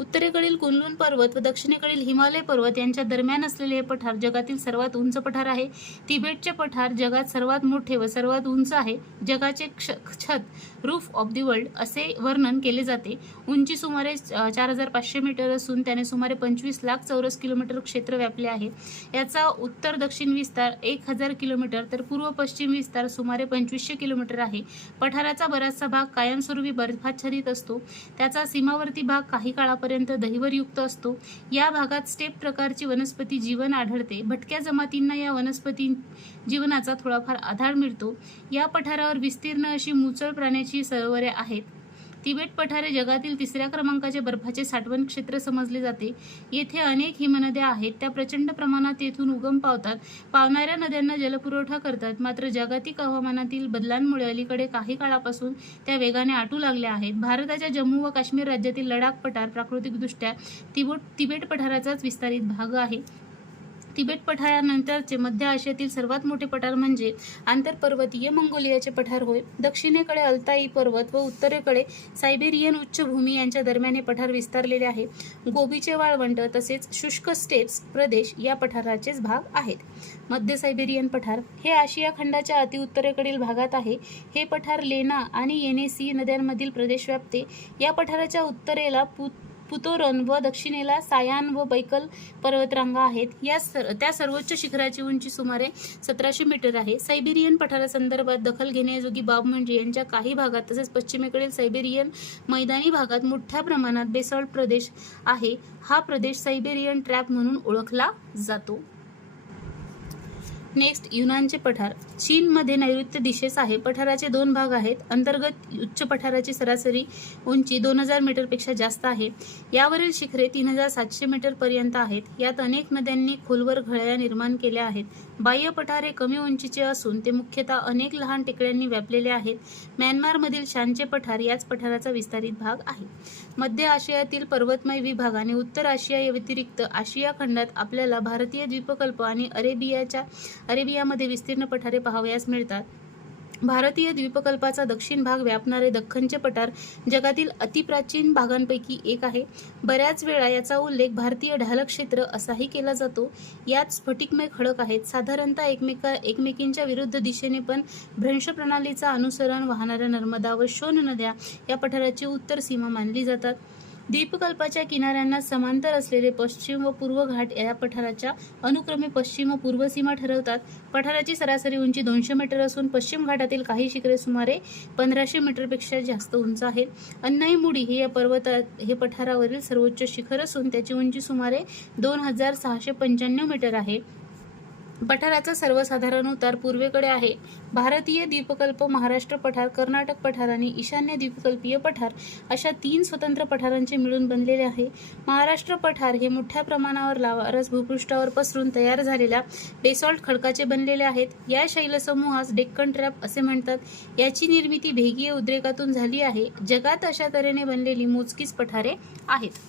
उत्तरेकडील कुनलुन पर्वत व दक्षिणेकडील हिमालय पर्वत यांच्या दरम्यान असलेले हे पठार जगातील सर्वात उंच पठार आहे. तिबेटचे पठार जगात सर्वात मोठे व सर्वात उंच आहे. जगाचे छत, रूफ ऑफ द वर्ल्ड असे वर्णन केले जाते. उंची सुमारे 4500 मीटर असून त्याने सुमारे 25 लाख चौरस किलोमीटर क्षेत्र व्यापले आहे. याचा उत्तर दक्षिण विस्तार 1000 किलोमीटर तर पूर्व पश्चिम विस्तार सुमारे 2500 किलोमीटर आहे. पठाराचा बराचसा भाग कायमस्वरूपी बर्फाच्छादित असतो. त्याचा सीमावर्ती भाग काही काळापर्यंत दहिवरयुक्त असतो. या भागात स्टेप प्रकारची वनस्पती जीवन आढळते. भटक्या जमातींना या वनस्पती जीवनाचा थोडाफार आधार मिळतो. या पठारावर विस्तीर्ण अशी मुचळ प्राण्याची सरोवरे आहेत. तिबेट पठारे जगातील 3ऱ्या क्रमांकाचे बर्फाचे साठवण क्षेत्र समजले जाते. येथे अनेक हिमनद्या आहेत. त्या प्रचंड प्रमाणात येथून उगम पावतात. पावणाऱ्या नद्यांना जलपुरवठा करतात. मात्र जागतिक हवामानातील बदलांमुळे अलीकडे काही काळापासून त्या वेगाने आटू लागल्या आहेत. भारताच्या जम्मू व काश्मीर राज्यातील लडाख पठार प्राकृतिकदृष्ट्या तिबेट पठाराचाच विस्तारित भाग आहे. तिबेट पठारानंतरचे मध्य आशियातील सर्वात मोठे पठार म्हणजे आंतरपर्वतीय मंगोलियाचे पठार होय. दक्षिणेकडे अल्ताई पर्वत व उत्तरेकडे सायबेरियन उच्चभूमी यांच्या दरम्यान हे पठार विस्तारलेले आहे. गोबीचे वाळवंट तसेच शुष्क स्टेप्स प्रदेश या पठाराचेच भाग आहेत. मध्य सायबेरियन पठार हे आशिया खंडाच्या अतिउत्तरेकडील भागात आहे. हे पठार लेना आणि येनेसी नद्यांमधील प्रदेश व्यापते. या पठाराच्या उत्तरेला पुतोरन व दक्षिणेला सायान व बैकल पर्वतरांगा आहेत. त्या सर्वोच्च शिखराची उंची सुमारे 1700 मीटर आहे. सायबेरियन पठारासंदर्भात दखल घेण्याजोगी बाब म्हणजे यांच्या काही भागात तसेच पश्चिमेकडील सायबेरियन मैदानी भागात मोठ्या प्रमाणात बेसॉल्ट प्रदेश आहे. हा प्रदेश सायबेरियन ट्रॅप म्हणून ओळखला जातो. नेक्स्ट युनानचे पठार. चीनमध्ये नैऋत्य दिशेस आहे. पठाराचे 2 भाग आहेत. अंतर्गत उच्च पठाराची सरासरी उंची 2000 मीटरपेक्षा जास्त आहे. यावरील शिखरे 3700 मीटर पर्यंत आहेत. यात अनेक नद्यांनी खोलवर घळया निर्माण केल्या आहेत. बाह्य पठार हे कमी उंचीचे असून ते मुख्यतः अनेक लहान टेकड्यांनी व्यापलेले आहेत. म्यानमारमधील शानचे पठार याच पठाराचा विस्तारित भाग आहे. मध्य आशियातील पर्वतमय विभाग आणि उत्तर आशिया व्यतिरिक्त आशिया खंडात आपल्याला भारतीय द्वीपकल्प आणि अरेबियामध्ये विस्तीर्ण पठारे पाहावयास मिळतात. भारतीय द्वीपकल्पाचा दक्षिण भाग व्यापणारे दख्खनचे पठार जगातील अतिप्राचीन भागांपैकी एक आहे. बऱ्याच वेळा याचा उल्लेख भारतीय ढाल क्षेत्र असाही केला जातो. यात स्फटिकमय खडक आहेत. साधारणतः एकमेकींच्या विरुद्ध दिशेने पण भ्रंश प्रणालीचा अनुसरण वाहणाऱ्या नर्मदा व शोन नद्या या पठाराची उत्तर सीमा मानली जातात. द्वीपकल्पाच्या किनाऱ्यांना समांतर असलेले पश्चिम व पूर्व घाट या पठाराच्या अनुक्रमे पश्चिम व पूर्व सीमा ठरवतात. पठाराची सरासरी उंची 200 मीटर असून पश्चिम घाटातील काही शिखरे सुमारे 1500 मीटरपेक्षा जास्त उंच आहेत. अन्नाईमुडी हे पठारावरील सर्वोच्च शिखर असून त्याची उंची सुमारे 2695 मीटर आहे. पठाराचा सर्वसाधारण उतार पूर्वेकडे आहे. भारतीय द्वीपकल्प, महाराष्ट्र पठार, कर्नाटक पठार आणि ईशान्य द्वीपकल्पीय पठार अशा 3 स्वतंत्र पठारांचे मिळून बनलेले आहे. महाराष्ट्र पठार हे मोठ्या प्रमाणावर लावारस भूपृष्ठावर पसरून तयार झालेल्या बेसॉल्ट खडकाचे बनलेले आहेत. या शैलसमूहास डेक्कन ट्रॅप असे म्हणतात. याची निर्मिती भेगीय उद्रेकातून झाली आहे. जगात अशा तऱ्हेने बनलेली मोजकीच पठारे आहेत.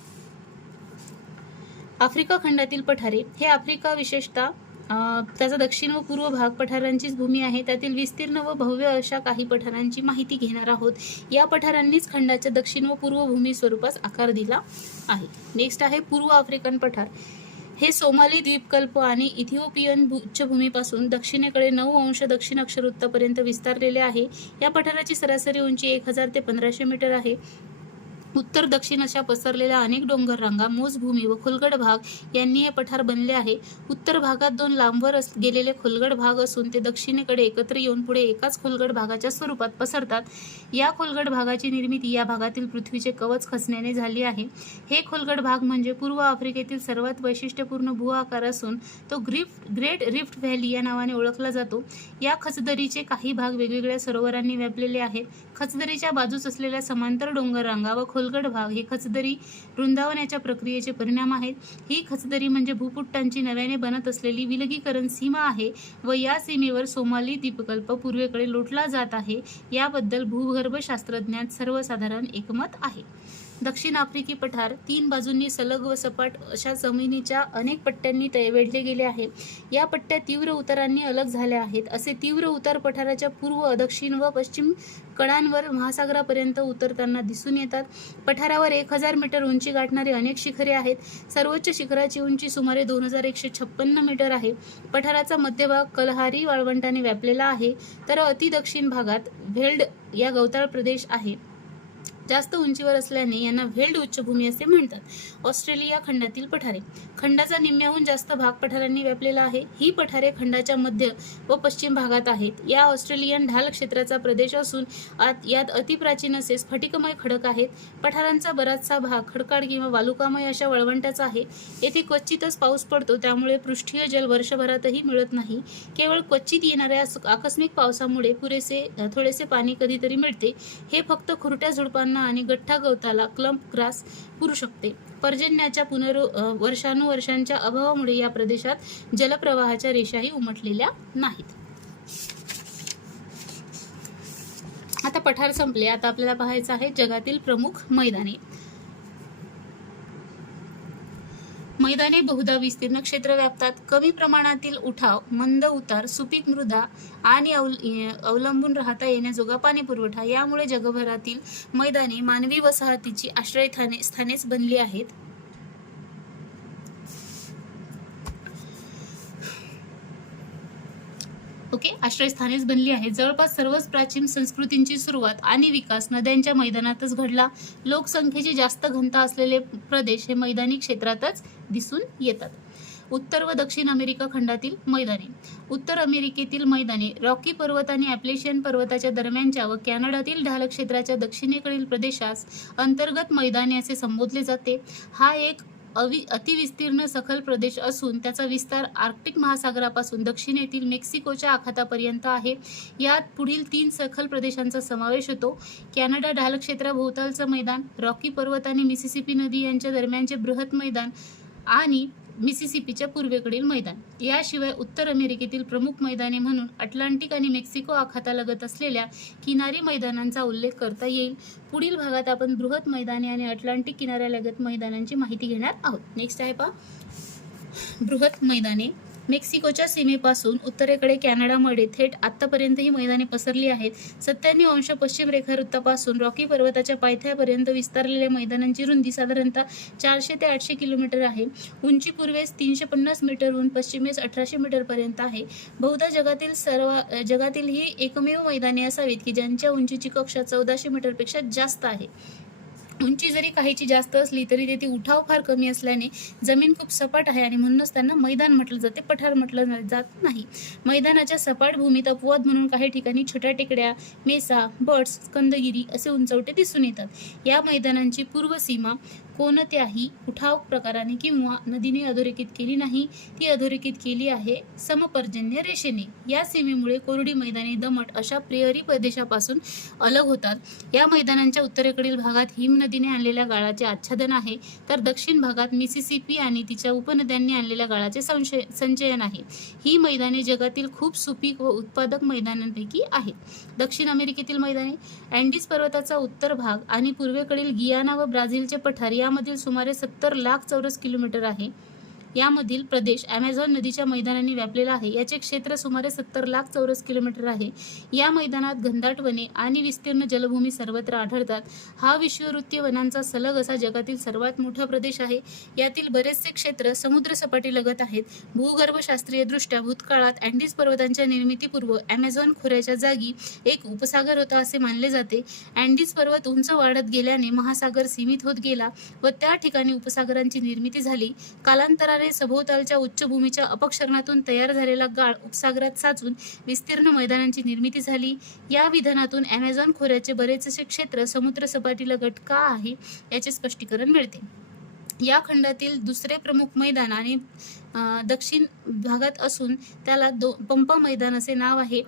आफ्रिका खंडातील पठारे. हे आफ्रिका विशेषतः त्याचा दक्षिण व पूर्व भाग पठारांचीच भूमी आहे. त्यातील विस्तीर्ण व भव्य अशा काही पठारांची माहिती घेणार आहोत. या पठारांनीच खंडाच्या दक्षिण व पूर्व भूमी स्वरूपास आकार दिला आहे. नेक्स्ट आहे पूर्व आफ्रिकन पठार. हे सोमाली द्वीपकल्प आणि इथिओपियन उच्चभूमीपासून दक्षिणेकडे 9 अंश दक्षिण अक्षरवृत्तापर्यंत विस्तारलेले आहे. या पठाराची सरासरी उंची 1000 ते 1500 मीटर आहे. उत्तर दक्षिण अशा पसरलेल्या अनेक डोंगर रांगा, मोसभूमी व खोलगड भाग यांनी हे पठार बनले आहे. उत्तर भागात 2 लांबवर गेलेले खोलगड भाग असून ते दक्षिणेकडे एकत्र येऊन पुढे एकाच खोलगड भागाच्या स्वरूपात पसरतात. या खोलगड भागाची निर्मिती या भागातील पृथ्वीचे कवच खचण्याने झाली आहे. हे खोलगड भाग म्हणजे पूर्व आफ्रिकेतील सर्वात वैशिष्ट्यपूर्ण भूआकार असून तो ग्रेट रिफ्ट व्हॅली या नावाने ओळखला जातो. या खचदरीचे काही भाग वेगवेगळ्या सरोवरांनी व्यापलेले आहेत. खचदरीच्या बाजूस असलेल्या समांतर डोंगर रांगा व खोलगड भाग हे खचदरी रुंदावण्याच्या प्रक्रियेचे परिणाम आहेत. ही खचदरी म्हणजे भूपुट्टांची नव्याने बनत असलेली विलगीकरण सीमा आहे व या सीमेवर सोमाली द्वीपकल्प पूर्वेकडे लोटला जात आहे. याबद्दल भूगर्भशास्त्रज्ञात सर्वसाधारण एकमत आहे. दक्षिण आफ्रिकी पठार 3 बाजूंनी सलग व सपाट अशा जमिनीच्या अनेक पट्ट्यांनी वेढले गेले आहे. या पट्ट्या तीव्र उतारांनी अलग झाल्या आहेत. असे तीव्र उतार पठाराच्या पूर्व, दक्षिण व पश्चिम कडांवर महासागरापर्यंत उतरताना दिसून येतात. पठारावर 1000 मीटर उंची गाठणारी अनेक शिखरे आहेत. सर्वोच्च शिखराची उंची सुमारे 2156 मीटर आहे. पठाराचा मध्यभाग कलहारी वाळवंटाने व्यापलेला आहे, तर अतिदक्षिण भागात व्हेल्ड या गवताळ प्रदेश आहे. जास्त उंचीवर असल्याने यांना व्हेल्ड उच्चभूमी असे म्हणतात. ऑस्ट्रेलिया खंडातील पठारे. खंडाचा निम्म्याहून जास्त भाग पठारांनी व्यापलेला आहे. ही पठारे खंडाच्या मध्य व पश्चिम भागात आहेत. या ऑस्ट्रेलियन ढाल क्षेत्राचा प्रदेश असून यात अतिप्राचीन असे स्फटिकमय खडक आहेत. पठारांचा बराचसा भाग खडकाळ किंवा वालुकामय अशा वळवंटाचा आहे. येथे क्वचितच पाऊस पडतो, त्यामुळे पृष्ठीय जल वर्षभरातही मिळत नाही. केवळ क्वचित येणाऱ्या आकस्मिक पावसामुळे थोडेसे पाणी कधीतरी मिळते. हे फक्त खुरट्या झुडपांना आणि गठ्ठा गवताला क्लम्प ग्रास पुरू शकते. पर्जन्याच्या वर्षानुवर्षांच्या अभावामुळे या प्रदेशात जलप्रवाहाच्या रेषाही उमटलेल्या नाहीत. आता पठार संपले. आता आपल्याला पाहायचं आहे जगातील प्रमुख मैदाने. मैदाने बहुधा विस्तीर्ण क्षेत्र व्यापतात. कमी प्रमाणातील उठाव, मंद उतार, सुपीक मृदा आणि अवलंबून राहता येण्याजोगा पाणी पुरवठा यामुळे जगभरातील मैदाने मानवी वसाहतीची आश्रयस्थानेच बनली आहेत. आश्रयस्थानेच बनली आहेत. जवळपास सर्वच प्राचीन संस्कृतींची सुरुवात आणि विकास नद्यांच्या मैदानातच घडला. लोकसंख्येची जास्त घनता असलेले प्रदेश हे मैदानी क्षेत्रातच दिसून येतात. उत्तर व दक्षिण अमेरिका खंडातील मैदाने. उत्तर अमेरिकेतील मैदाने रॉकी पर्वत आणि ॲपलेशियन पर्वताच्या दरम्यानच्या व कॅनडातील ढाल क्षेत्राच्या दक्षिणेकडील प्रदेशास अंतर्गत मैदाने असे संबोधले जाते. हा एक अतिविस्तीर्ण सखल प्रदेश असून त्याचा विस्तार आर्क्टिक महासागरापासून दक्षिणेतील मेक्सिकोच्या आखातापर्यंत आहे. यात पुढील 3 सखल प्रदेशांचा समावेश होतो: कॅनडा ढाल क्षेत्राभोवतालचं मैदान, रॉकी पर्वत आणि मिसिसिपी नदी यांच्या दरम्यानचे बृहत मैदान आणि मिसिसिपीच्या पूर्वेकडील मैदान. याशिवाय उत्तर अमेरिकेतील प्रमुख मैदाने म्हणून अटलांटिक आणि मेक्सिको आखातालगत असलेल्या किनारी मैदानांचा उल्लेख करता येईल. पुढील भागात आपण बृहत मैदाने आणि अटलांटिक किनाऱ्यालगत मैदानांची माहिती घेणार आहोत. नेक्स्ट आहे पहा, बृहत मैदाने. मेक्सिकोच्या सीमेपासून उत्तरेकडे कॅनडामध्ये थेट आत्तापर्यंत ही मैदाने पसरली आहेत. 97° पश्चिम रेखावृत्तापासून रॉकी पर्वताच्या पायथ्यापर्यंत विस्तारलेल्या मैदानांची रुंदी साधारणतः 400 ते 800 किलोमीटर आहे. उंची पूर्वेस 350 मीटरहून पश्चिमेस 1800 मीटरपर्यंत आहे. बहुधा जगातील ही एकमेव मैदाने असावीत की ज्यांच्या उंचीची कक्षा 1400 मीटरपेक्षा जास्त आहे. उंची जरी काहीची जास्त असली तरी तेथे उठाव फार कमी असल्याने जमीन खूप सपाट आहे आणि म्हणूनच त्यांना मैदान म्हटलं जाते, पठार म्हटलं जात नाही. मैदानाच्या सपाट भूमीत अपवाद म्हणून काही ठिकाणी छोट्या टेकड्या, मेसा, बट्स, कंदगिरी असे उंचवटे दिसून येतात. या मैदानांची पूर्व सीमा कोणत्याही उठाव प्रकाराने किंवा नदीने अधोरेखित केली नाही. ती अधोरेखित केली आहे समपर्जन्य रेषेने. या सीमेमुळे कोरडी मैदाने दमट अशा प्रेयरी प्रदेशापासून अलग होतात. या मैदानांच्या उत्तरेकडील भागात हिम नदीने आणलेल्या गाळाचे आच्छादन आहे, तर दक्षिण भागात मिसिसिपी आणि तिच्या उपनद्यांनी आणलेल्या गाळाचे संचयन आहे. ही मैदाने जगातील खूप सुपीक व उत्पादक मैदानांपैकी आहेत. दक्षिण अमेरिकेतील मैदाने. अँडीज पर्वताचा उत्तर भाग आणि पूर्वेकडील गियाना व ब्राझीलचे पठार यामधील सुमारे 70 लाख चौरस किलोमीटर आहे. यामधील प्रदेश ॲमेझॉन नदीच्या मैदानांनी व्यापलेला आहे. याचे क्षेत्र सुमारे 70 लाख चौरस किलोमीटर आहे. या मैदानात घनदाट वने आणि विस्तीर्ण जलभूमी सर्वत्र आढळतात. हा विषुववृत्तीय वनांचा सलग असा जगातील सर्वात मोठा प्रदेश आहे. यातील बरेचसे क्षेत्र समुद्र सपाटीलगत आहेत. भूगर्भशास्त्रीयदृष्ट्या भूतकाळात अँडीज पर्वतांच्या निर्मितीपूर्व ॲमेझॉन खोऱ्याच्या जागी एक उपसागर होता असे मानले जाते. अँडीज पर्वत उंच वाढत गेल्याने महासागर सीमित होत गेला व त्या ठिकाणी उपसागरांची निर्मिती झाली. कालांतराने सभोवतालच्या उच्चभूमीच्या अपक्षरणातून तयार झालेला गाळ उपसागरात साचून विस्तीर्ण मैदानांची निर्मिती झाली. या विधानातून ॲमेझॉन खोऱ्याचे बरेचसे क्षेत्र समुद्र सपाटीलगत का आहे याचे स्पष्टीकरण मिळते. या खंडातील दुसरे प्रमुख मैदान आणि दक्षिण भागात असून त्याला पंपा मैदान असे नाव आहे.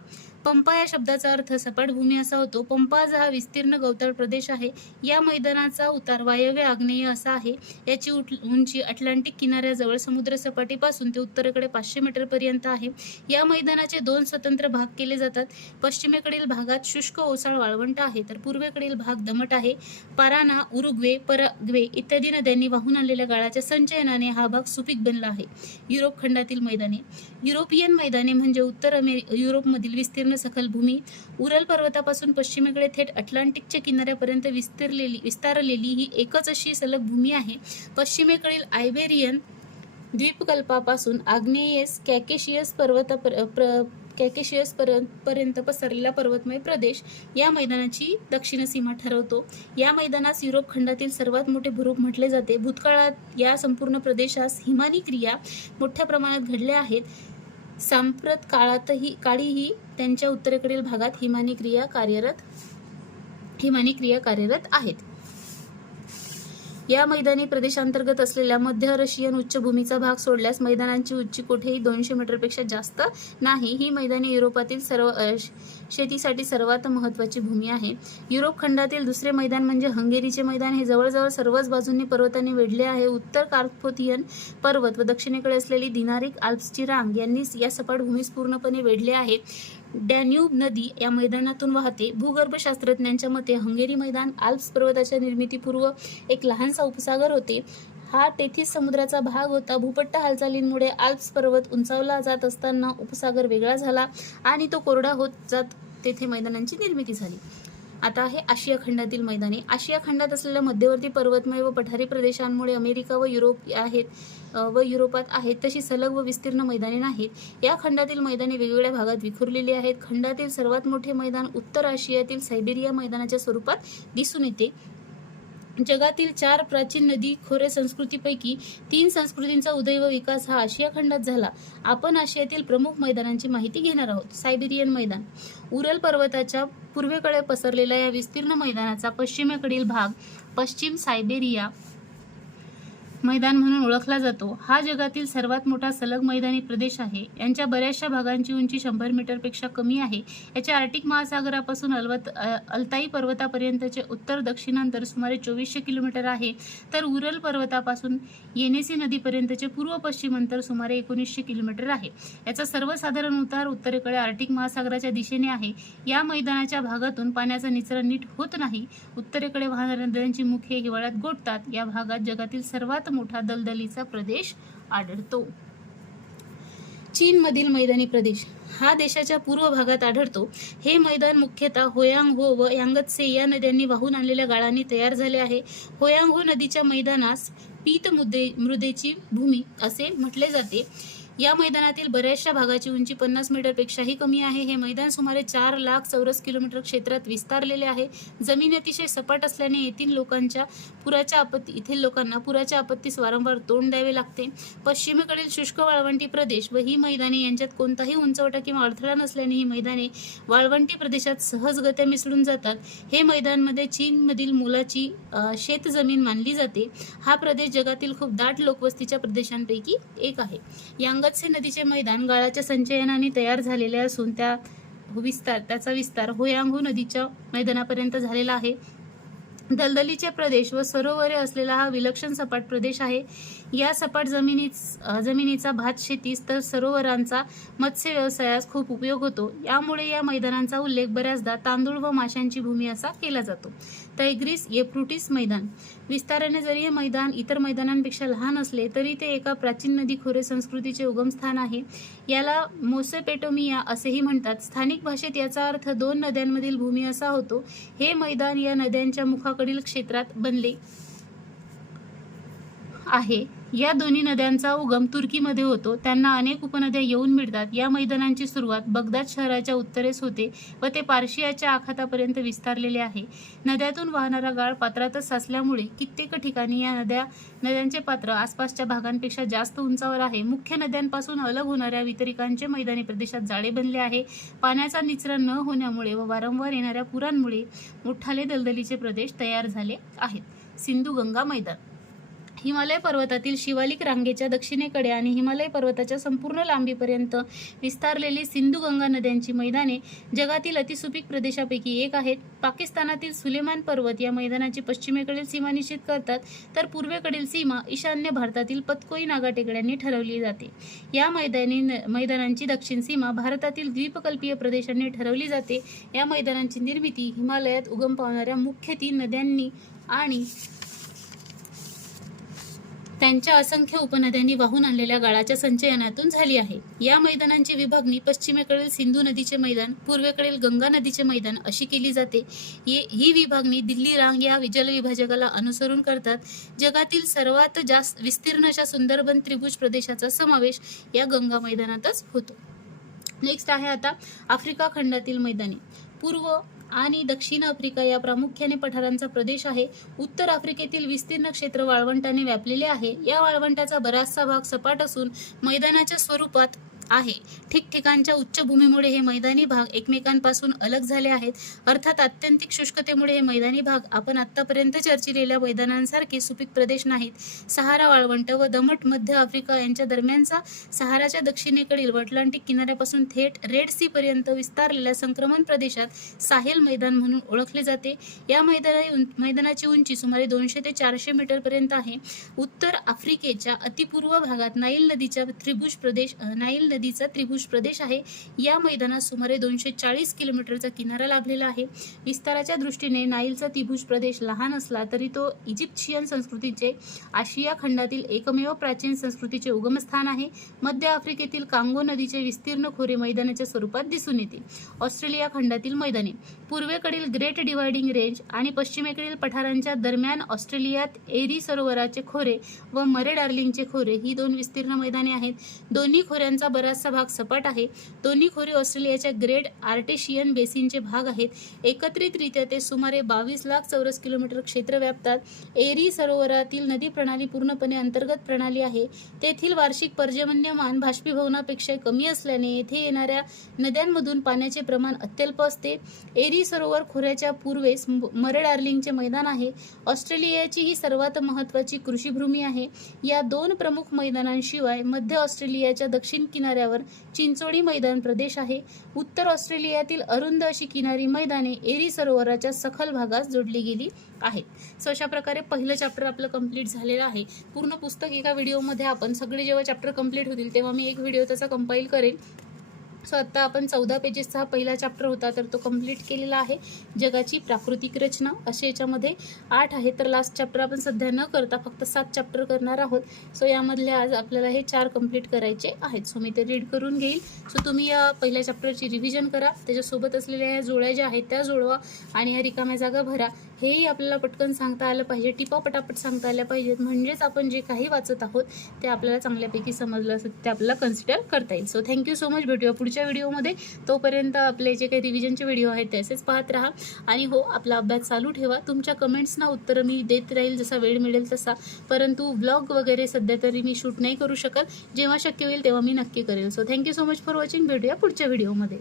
पंपा या शब्दाचा अर्थ सपाट भूमी असा होतो. पंपाज हा विस्तीर्ण गवताळ प्रदेश आहे. या मैदानाचा उतार वायव्य आग्नेय असा आहे. याची उंची अटलांटिक किनाऱ्याजवळ समुद्र सपाटीपासून ते उत्तरेकडे 500 मीटरपर्यंत आहे. या मैदानाचे 2 स्वतंत्र भाग केले जातात. पश्चिमेकडील भागात शुष्क ओसाळ वाळवंट आहे, तर पूर्वेकडील भाग दमट आहे. पाराना, उरुग्वे, पराग्वे इत्यादी नद्यांनी वाहून आणलेल्या गाळाच्या संचयनाने हा भाग सुपीक बनला आहे. युरोप खंडातील मैदाने. युरोपियन मैदाने म्हणजे उत्तर युरोपमधील विस्तीर्ण सखल भूमी. उरल पर्वतापासून पश्चिमेकडे थेट अटलांटिकच्या किनाऱ्यापर्यंत विस्तारलेली ही एकच अशी सलग भूमी आहे. पश्चिमेकडील आयबेरियन द्वीपकल्पापासून आग्नेयेस कॅकेशियस पर्यंत पसरलेला पर्वतमय प्रदेश या मैदानाची दक्षिण सीमा ठरवतो. या मैदानास युरोप खंडातील सर्वात मोठे भूरूप म्हटले जाते. भूतकाळात या संपूर्ण प्रदेशास हिमानी क्रिया मोठ्या प्रमाणात घडल्या आहेत. सांप्रत काळीही त्यांच्या उत्तरेकडील भागात हिमानी क्रिया कार्यरत आहेत. या मैदानी प्रदेशांतर्गत असलेल्या मध्य रशियन उच्चभूमीचा भाग सोडल्यास मैदानांची उंची कुठेही 200 मीटरपेक्षा जास्त नाही. ही मैदाने युरोपातील शेतीसाठी सर्वात महत्त्वाची भूमी आहे. युरोप खंडातील दुसरे मैदान म्हणजे हंगेरीचे मैदान. हे जवळजवळ सर्वच बाजूंनी पर्वतांनी वेढले आहे. उत्तर कार्पथियन पर्वत व दक्षिणेकडे असलेली दिनारिक आल्प्सची रांग यांनी या सपाट भूमीस पूर्णपणे वेढले आहे. डॅन्यूब नदी या मैदानातून वाहते. भूगर्भशास्त्रज्ञांच्या मते हंगेरी मैदान आल्प्स पर्वताच्या निर्मितीपूर्व एक लहानसा उपसागर होते. हा टेथिस समुद्राचा भाग होता. भूपट्ट हालचालींमुळे आल्प्स पर्वत उंचावला जात असताना उपसागर वेगळा झाला आणि तो कोरडा होत जात तेथे मैदानांची निर्मिती झाली. आता आहे आशिया खंडातील मैदाने. आशिया खंडात असलेल्या मध्यवर्ती पर्वतमय व पठारी प्रदेशांमुळे अमेरिका व युरोपात आहेत तशी सलग व विस्तीर्ण मैदाने नाहीत. या खंडातील मैदाने वेगवेगळ्या भागात विखुरलेली आहेत. खंडातील सर्वात मोठे मैदान उत्तर आशियातील सायबेरिया मैदानाच्या स्वरूपात दिसून येते. जगातील 4 प्राचीन नदी खोरे संस्कृतीपैकी 3 संस्कृतींचा उदय व विकास हा आशिया खंडात झाला. आपण आशियातील प्रमुख मैदानांची माहिती घेणार आहोत. सायबेरियन मैदान. उरल पर्वताच्या पूर्वेकडे पसरलेल्या या विस्तीर्ण मैदानाचा पश्चिमेकडील भाग पश्चिम सायबेरिया मैदान म्हणून ओळखला जातो. हा जगातील सर्वात मोठा सलग मैदानी प्रदेश आहे. यांच्या बऱ्याचशा भागांची उंची 100 मीटरपेक्षा कमी आहे. याचे आर्क्टिक महासागरापासून अल्ताई पर्वतापर्यंतचे उत्तर दक्षिणांतर सुमारे 2400 किलोमीटर आहे, तर उरल पर्वतापासून येनेसी नदीपर्यंतचे पूर्व पश्चिम अंतर सुमारे 1900 किलोमीटर आहे. याचा सर्वसाधारण उतार उत्तरेकडे आर्क्टिक महासागराच्या दिशेने आहे. या मैदानाच्या भागातून पाण्याचा निचरा नीट होत नाही. उत्तरेकडे वाहणाऱ्या नद्यांची मुखे हिवाळ्यात गोठतात. या भागात जगातील सर्वात मोठा दलदलीचा प्रदेश आढळतो. चीनमधील मैदानी प्रदेश हा देशाच्या पूर्व भागात आढळतो. हे मैदान मुख्यतः होयांग-हो व यांगत्से या नद्यांनी वाहून आणलेल्या गाळांनी तयार झाले आहे. होयांग-हो नदीच्या मैदानास पीत मृदेची भूमी असे म्हटले जाते. या मैदानातील बऱ्याचशा भागाची उंची 50 मीटरपेक्षाही कमी आहे. हे मैदान सुमारे 4 लाख चौरस किलोमीटर क्षेत्रात विस्तारलेले आहे. जमीन अतिशय सपाट असल्याने येथील लोकांना पुराच्या आपत्तीस वारंवार तोंड द्यावे लागते. पश्चिमेकडील शुष्क वाळवंटी प्रदेश व ही मैदाने यांच्यात कोणताही उंचवटा किंवा अडथळा नसल्याने ही मैदाने वाळवंटी प्रदेशात सहजगत्या मिसळून जातात. हे मैदानमध्ये चीनमधील मोलाची शेतजमीन मानली जाते. हा प्रदेश जगातील खूप दाट लोकवस्तीच्या प्रदेशांपैकी एक आहे. यांगत्से नदीचे मैदान गाळाच्या संचयनाने तयार झालेले असून त्याचा विस्तार होयांग-हो नदीच्या मैदानापर्यंत झालेला आहे. दलदलीचे प्रदेश व सरोवरे असलेला हा विलक्षण सपाट प्रदेश आहे. या सपाट जमिनीचा भात शेतीस तर सरोवरांचा मत्स्य व्यवसायास खूप उपयोग होतो. यामुळे या मैदानांचा उल्लेख बऱ्याचदा तांदूळ व माशांची भूमी असा केला जातो. तैग्रिस युफ्रेटिस मैदान विस्ताराने जरी हे मैदान इतर मैदानांपेक्षा लहान असले तरी ते एका प्राचीन नदी खोरे संस्कृतीचे उगमस्थान आहे. याला मेसोपोटेमिया असेही म्हणतात. स्थानिक भाषेत याचा अर्थ 2 नद्यांमधील भूमी असा होतो. हे मैदान या नद्यांच्या मुखाकडील क्षेत्रात बनले आहे. या दोन्ही नद्यांचा उगम तुर्कीमध्ये होतो. त्यांना अनेक उपनद्या येऊन मिळतात. या मैदानांची सुरुवात बगदाद शहराच्या उत्तरेस होते व ते पार्शियाच्या आखातापर्यंत विस्तारलेले आहे. नद्यातून वाहणारा गाळ पात्रातच साचल्यामुळे कित्येक ठिकाणी या नद्यांचे पात्र आसपासच्या भागांपेक्षा जास्त उंचावर आहे. मुख्य नद्यांपासून अलग होणाऱ्या वितरिकांचे मैदानी प्रदेशात जाळे बनले आहे. पाण्याचा निचरा न होण्यामुळे व वारंवार येणाऱ्या पुरांमुळे मोठाले दलदलीचे प्रदेश तयार झाले आहेत. सिंधू गंगा मैदान हिमालय पर्वतातील शिवालिक रांगेच्या दक्षिणेकडे आणि हिमालय पर्वताच्या संपूर्ण लांबीपर्यंत विस्तारलेली सिंधू गंगा नद्यांची मैदाने जगातील अतिसुपीक प्रदेशापैकी एक आहेत. पाकिस्तानातील सुलेमान पर्वत या मैदानाची पश्चिमेकडील सीमा निश्चित करतात, तर पूर्वेकडील सीमा ईशान्य भारतातील पतकोई नागा टेकड्यांनी ठरवली जाते. या मैदानांची दक्षिण सीमा भारतातील द्वीपकल्पीय प्रदेशांनी ठरवली जाते. या मैदानांची निर्मिती हिमालयात उगम पावणाऱ्या मुख्य 3 नद्यांनी आणि त्यांच्या असंख्य उपनद्यांनी वाहून आणलेल्या गाळाच्या संचयनातून झाली आहे. या मैदानांची विभागणी पश्चिमेकडील सिंधू नदीचे मैदान, पूर्वेकडील गंगा नदीचे मैदान अशी केली जाते. ही विभागणी दिल्ली रांग या जलविभाजकाला अनुसरून करतात. जगातील सर्वात जास्त विस्तीर्ण अशा सुंदरबन त्रिभुज प्रदेशाचा समावेश या गंगा मैदानातच होतो. नेक्स्ट आहे आता आफ्रिका खंडातील मैदाने. पूर्व आणि दक्षिण आफ्रिका या प्रामुख्याने पठारांचा प्रदेश आहे. उत्तर आफ्रिकेतील विस्तीर्ण क्षेत्र वाळवंटाने व्यापलेले आहे. या वाळवंटाचा बराचसा भाग सपाट असून मैदानाच्या स्वरूपात आहे. ठिकठिकाणच्या उच्चभूमीमुळे हे मैदानी भाग एकमेकांपासून अलग झाले आहेत. अर्थात आत्यंतिक शुष्कतेमुळे हे मैदानी भाग आपण आतापर्यंत चर्चिलेल्या मैदानांसारखे सुपीक प्रदेश नाहीत. सहारा वाळवंट व दमट मध्य आफ्रिका यांच्या दरम्यानचा सहाराच्या दक्षिणेकडील अटलांटिक किनाऱ्यापासून थेट रेड सी पर्यंत विस्तारलेल्या संक्रमण प्रदेशात साहेल मैदान म्हणून ओळखले जाते. या मैदानाची उंची सुमारे 200 ते 400 मीटर पर्यंत आहे. उत्तर आफ्रिकेच्या अतिपूर्व भागात नाईल नदीचा त्रिभुज प्रदेश आहे. या मैदानात सुमारे 240 किलोमीटरचा किनारा लाभलेला आहे. विस्ताराच्या दृष्टीने नाईलचा त्रिभुज प्रदेश लहान असला तरी तो इजिप्शियन संस्कृतीचे आशिया खंडातील एकमेव प्राचीन संस्कृतीचे उगमस्थान आहे. मध्य आफ्रिकेतील कांगो नदीचे विस्तीर्ण खोरे मैदानाच्या स्वरूपात दिसून येते. ऑस्ट्रेलिया खंडातील मैदाने पूर्वेकडील ग्रेट डिवायडिंग रेंज आणि पश्चिमेकडील पठारांच्या दरम्यान ऑस्ट्रेलियात एरी सरोवराचे खोरे व मरे डार्लिंगचे खोरे ही 2 विस्तीर्ण मैदाने आहेत. दोन्ही खोऱ्यांचा बराच बराचसा भाग सपाट आहे. दोन्ही खोरे ऑस्ट्रेलियाच्या ग्रेट आर्टेशियन बेसिनचे भाग आहेत. एकत्रितरित्या ते सुमारे 22 लाख चौरस किलोमीटर क्षेत्र व्यापतात. एरी सरोवरातील नदी प्रणाली पूर्णपणे अंतर्गत प्रणाली आहे. तेथील वार्षिक पर्जन्यमान बाष्पीभवनापेक्षा कमी असल्याने येथे येणाऱ्या नद्यांमधून पाण्याचे प्रमाण अत्यल्प असते. एरी सरोवर खोऱ्याच्या पूर्वेस मरे डार्लिंगचे मैदान आहे. ऑस्ट्रेलियाची ही सर्वात महत्त्वाची कृषीभूमी आहे. या दोन प्रमुख मैदानांशिवाय मध्य ऑस्ट्रेलियाच्या दक्षिण किनाऱ्यावर चिंचोळी मैदान प्रदेश आहे. उत्तर ऑस्ट्रेलियातील अरुंद अशी किनारी मैदाने एरी सरोवराच्या सखल भागास जोडली गेली आहेत. सो अशा प्रकारे पहिलं चॅप्टर आपलं कंप्लीट झालेलं आहे. पूर्ण पुस्तक एका व्हिडिओमध्ये आपण सगळे जेव्हा चॅप्टर कंप्लीट होतील तेव्हा मी एक व्हिडिओ त्याचा कंपाईल करेन. सो आत्ता आपण 14 पेजेसचा हा पहिला चॅप्टर होता तर तो कंप्लीट केलेला आहे. जगाची प्राकृतिक रचना असे याच्यामध्ये 8 आहे. तर लास्ट चॅप्टर आपण सध्या न करता फक्त 7 चॅप्टर करणार आहोत. सो यामधले आज आपल्याला हे 4 कंप्लीट करायचे आहेत. सो मी ते रीड करून घेईल. सो तुम्ही या पहिल्या चॅप्टरची रिव्हिजन करा. त्याच्यासोबत असलेल्या या जोड्या ज्या आहेत त्या जोडवा आणि ह्या रिकाम्या जागा भरा. हेही आपल्याला पटकन सांगता आलं पाहिजे, टिपा पटापट सांगता आल्या पाहिजेत, म्हणजेच आपण जे काही वाचत आहोत ते आपल्याला चांगल्यापैकी समजलं असेल ते आपल्याला कन्सिडर करता येईल. So thank you so much. भेटूया पुढच्या व्हिडिओमध्ये. तोपर्यंत आपले जे काही रिव्हिजनचे व्हिडिओ आहेत ते असेच पाहत राहा आणि हो, आपला अभ्यास चालू ठेवा. तुमच्या कमेंट्सना उत्तरं मी देत राहील जसा वेळ मिळेल तसा. परंतु व्लॉग वगैरे सध्या तरी मी शूट नाही करू शकत. जेव्हा शक्य होईल तेव्हा मी नक्की करेल. So thank you so much for watching. भेटूया पुढच्या व्हिडिओमध्ये.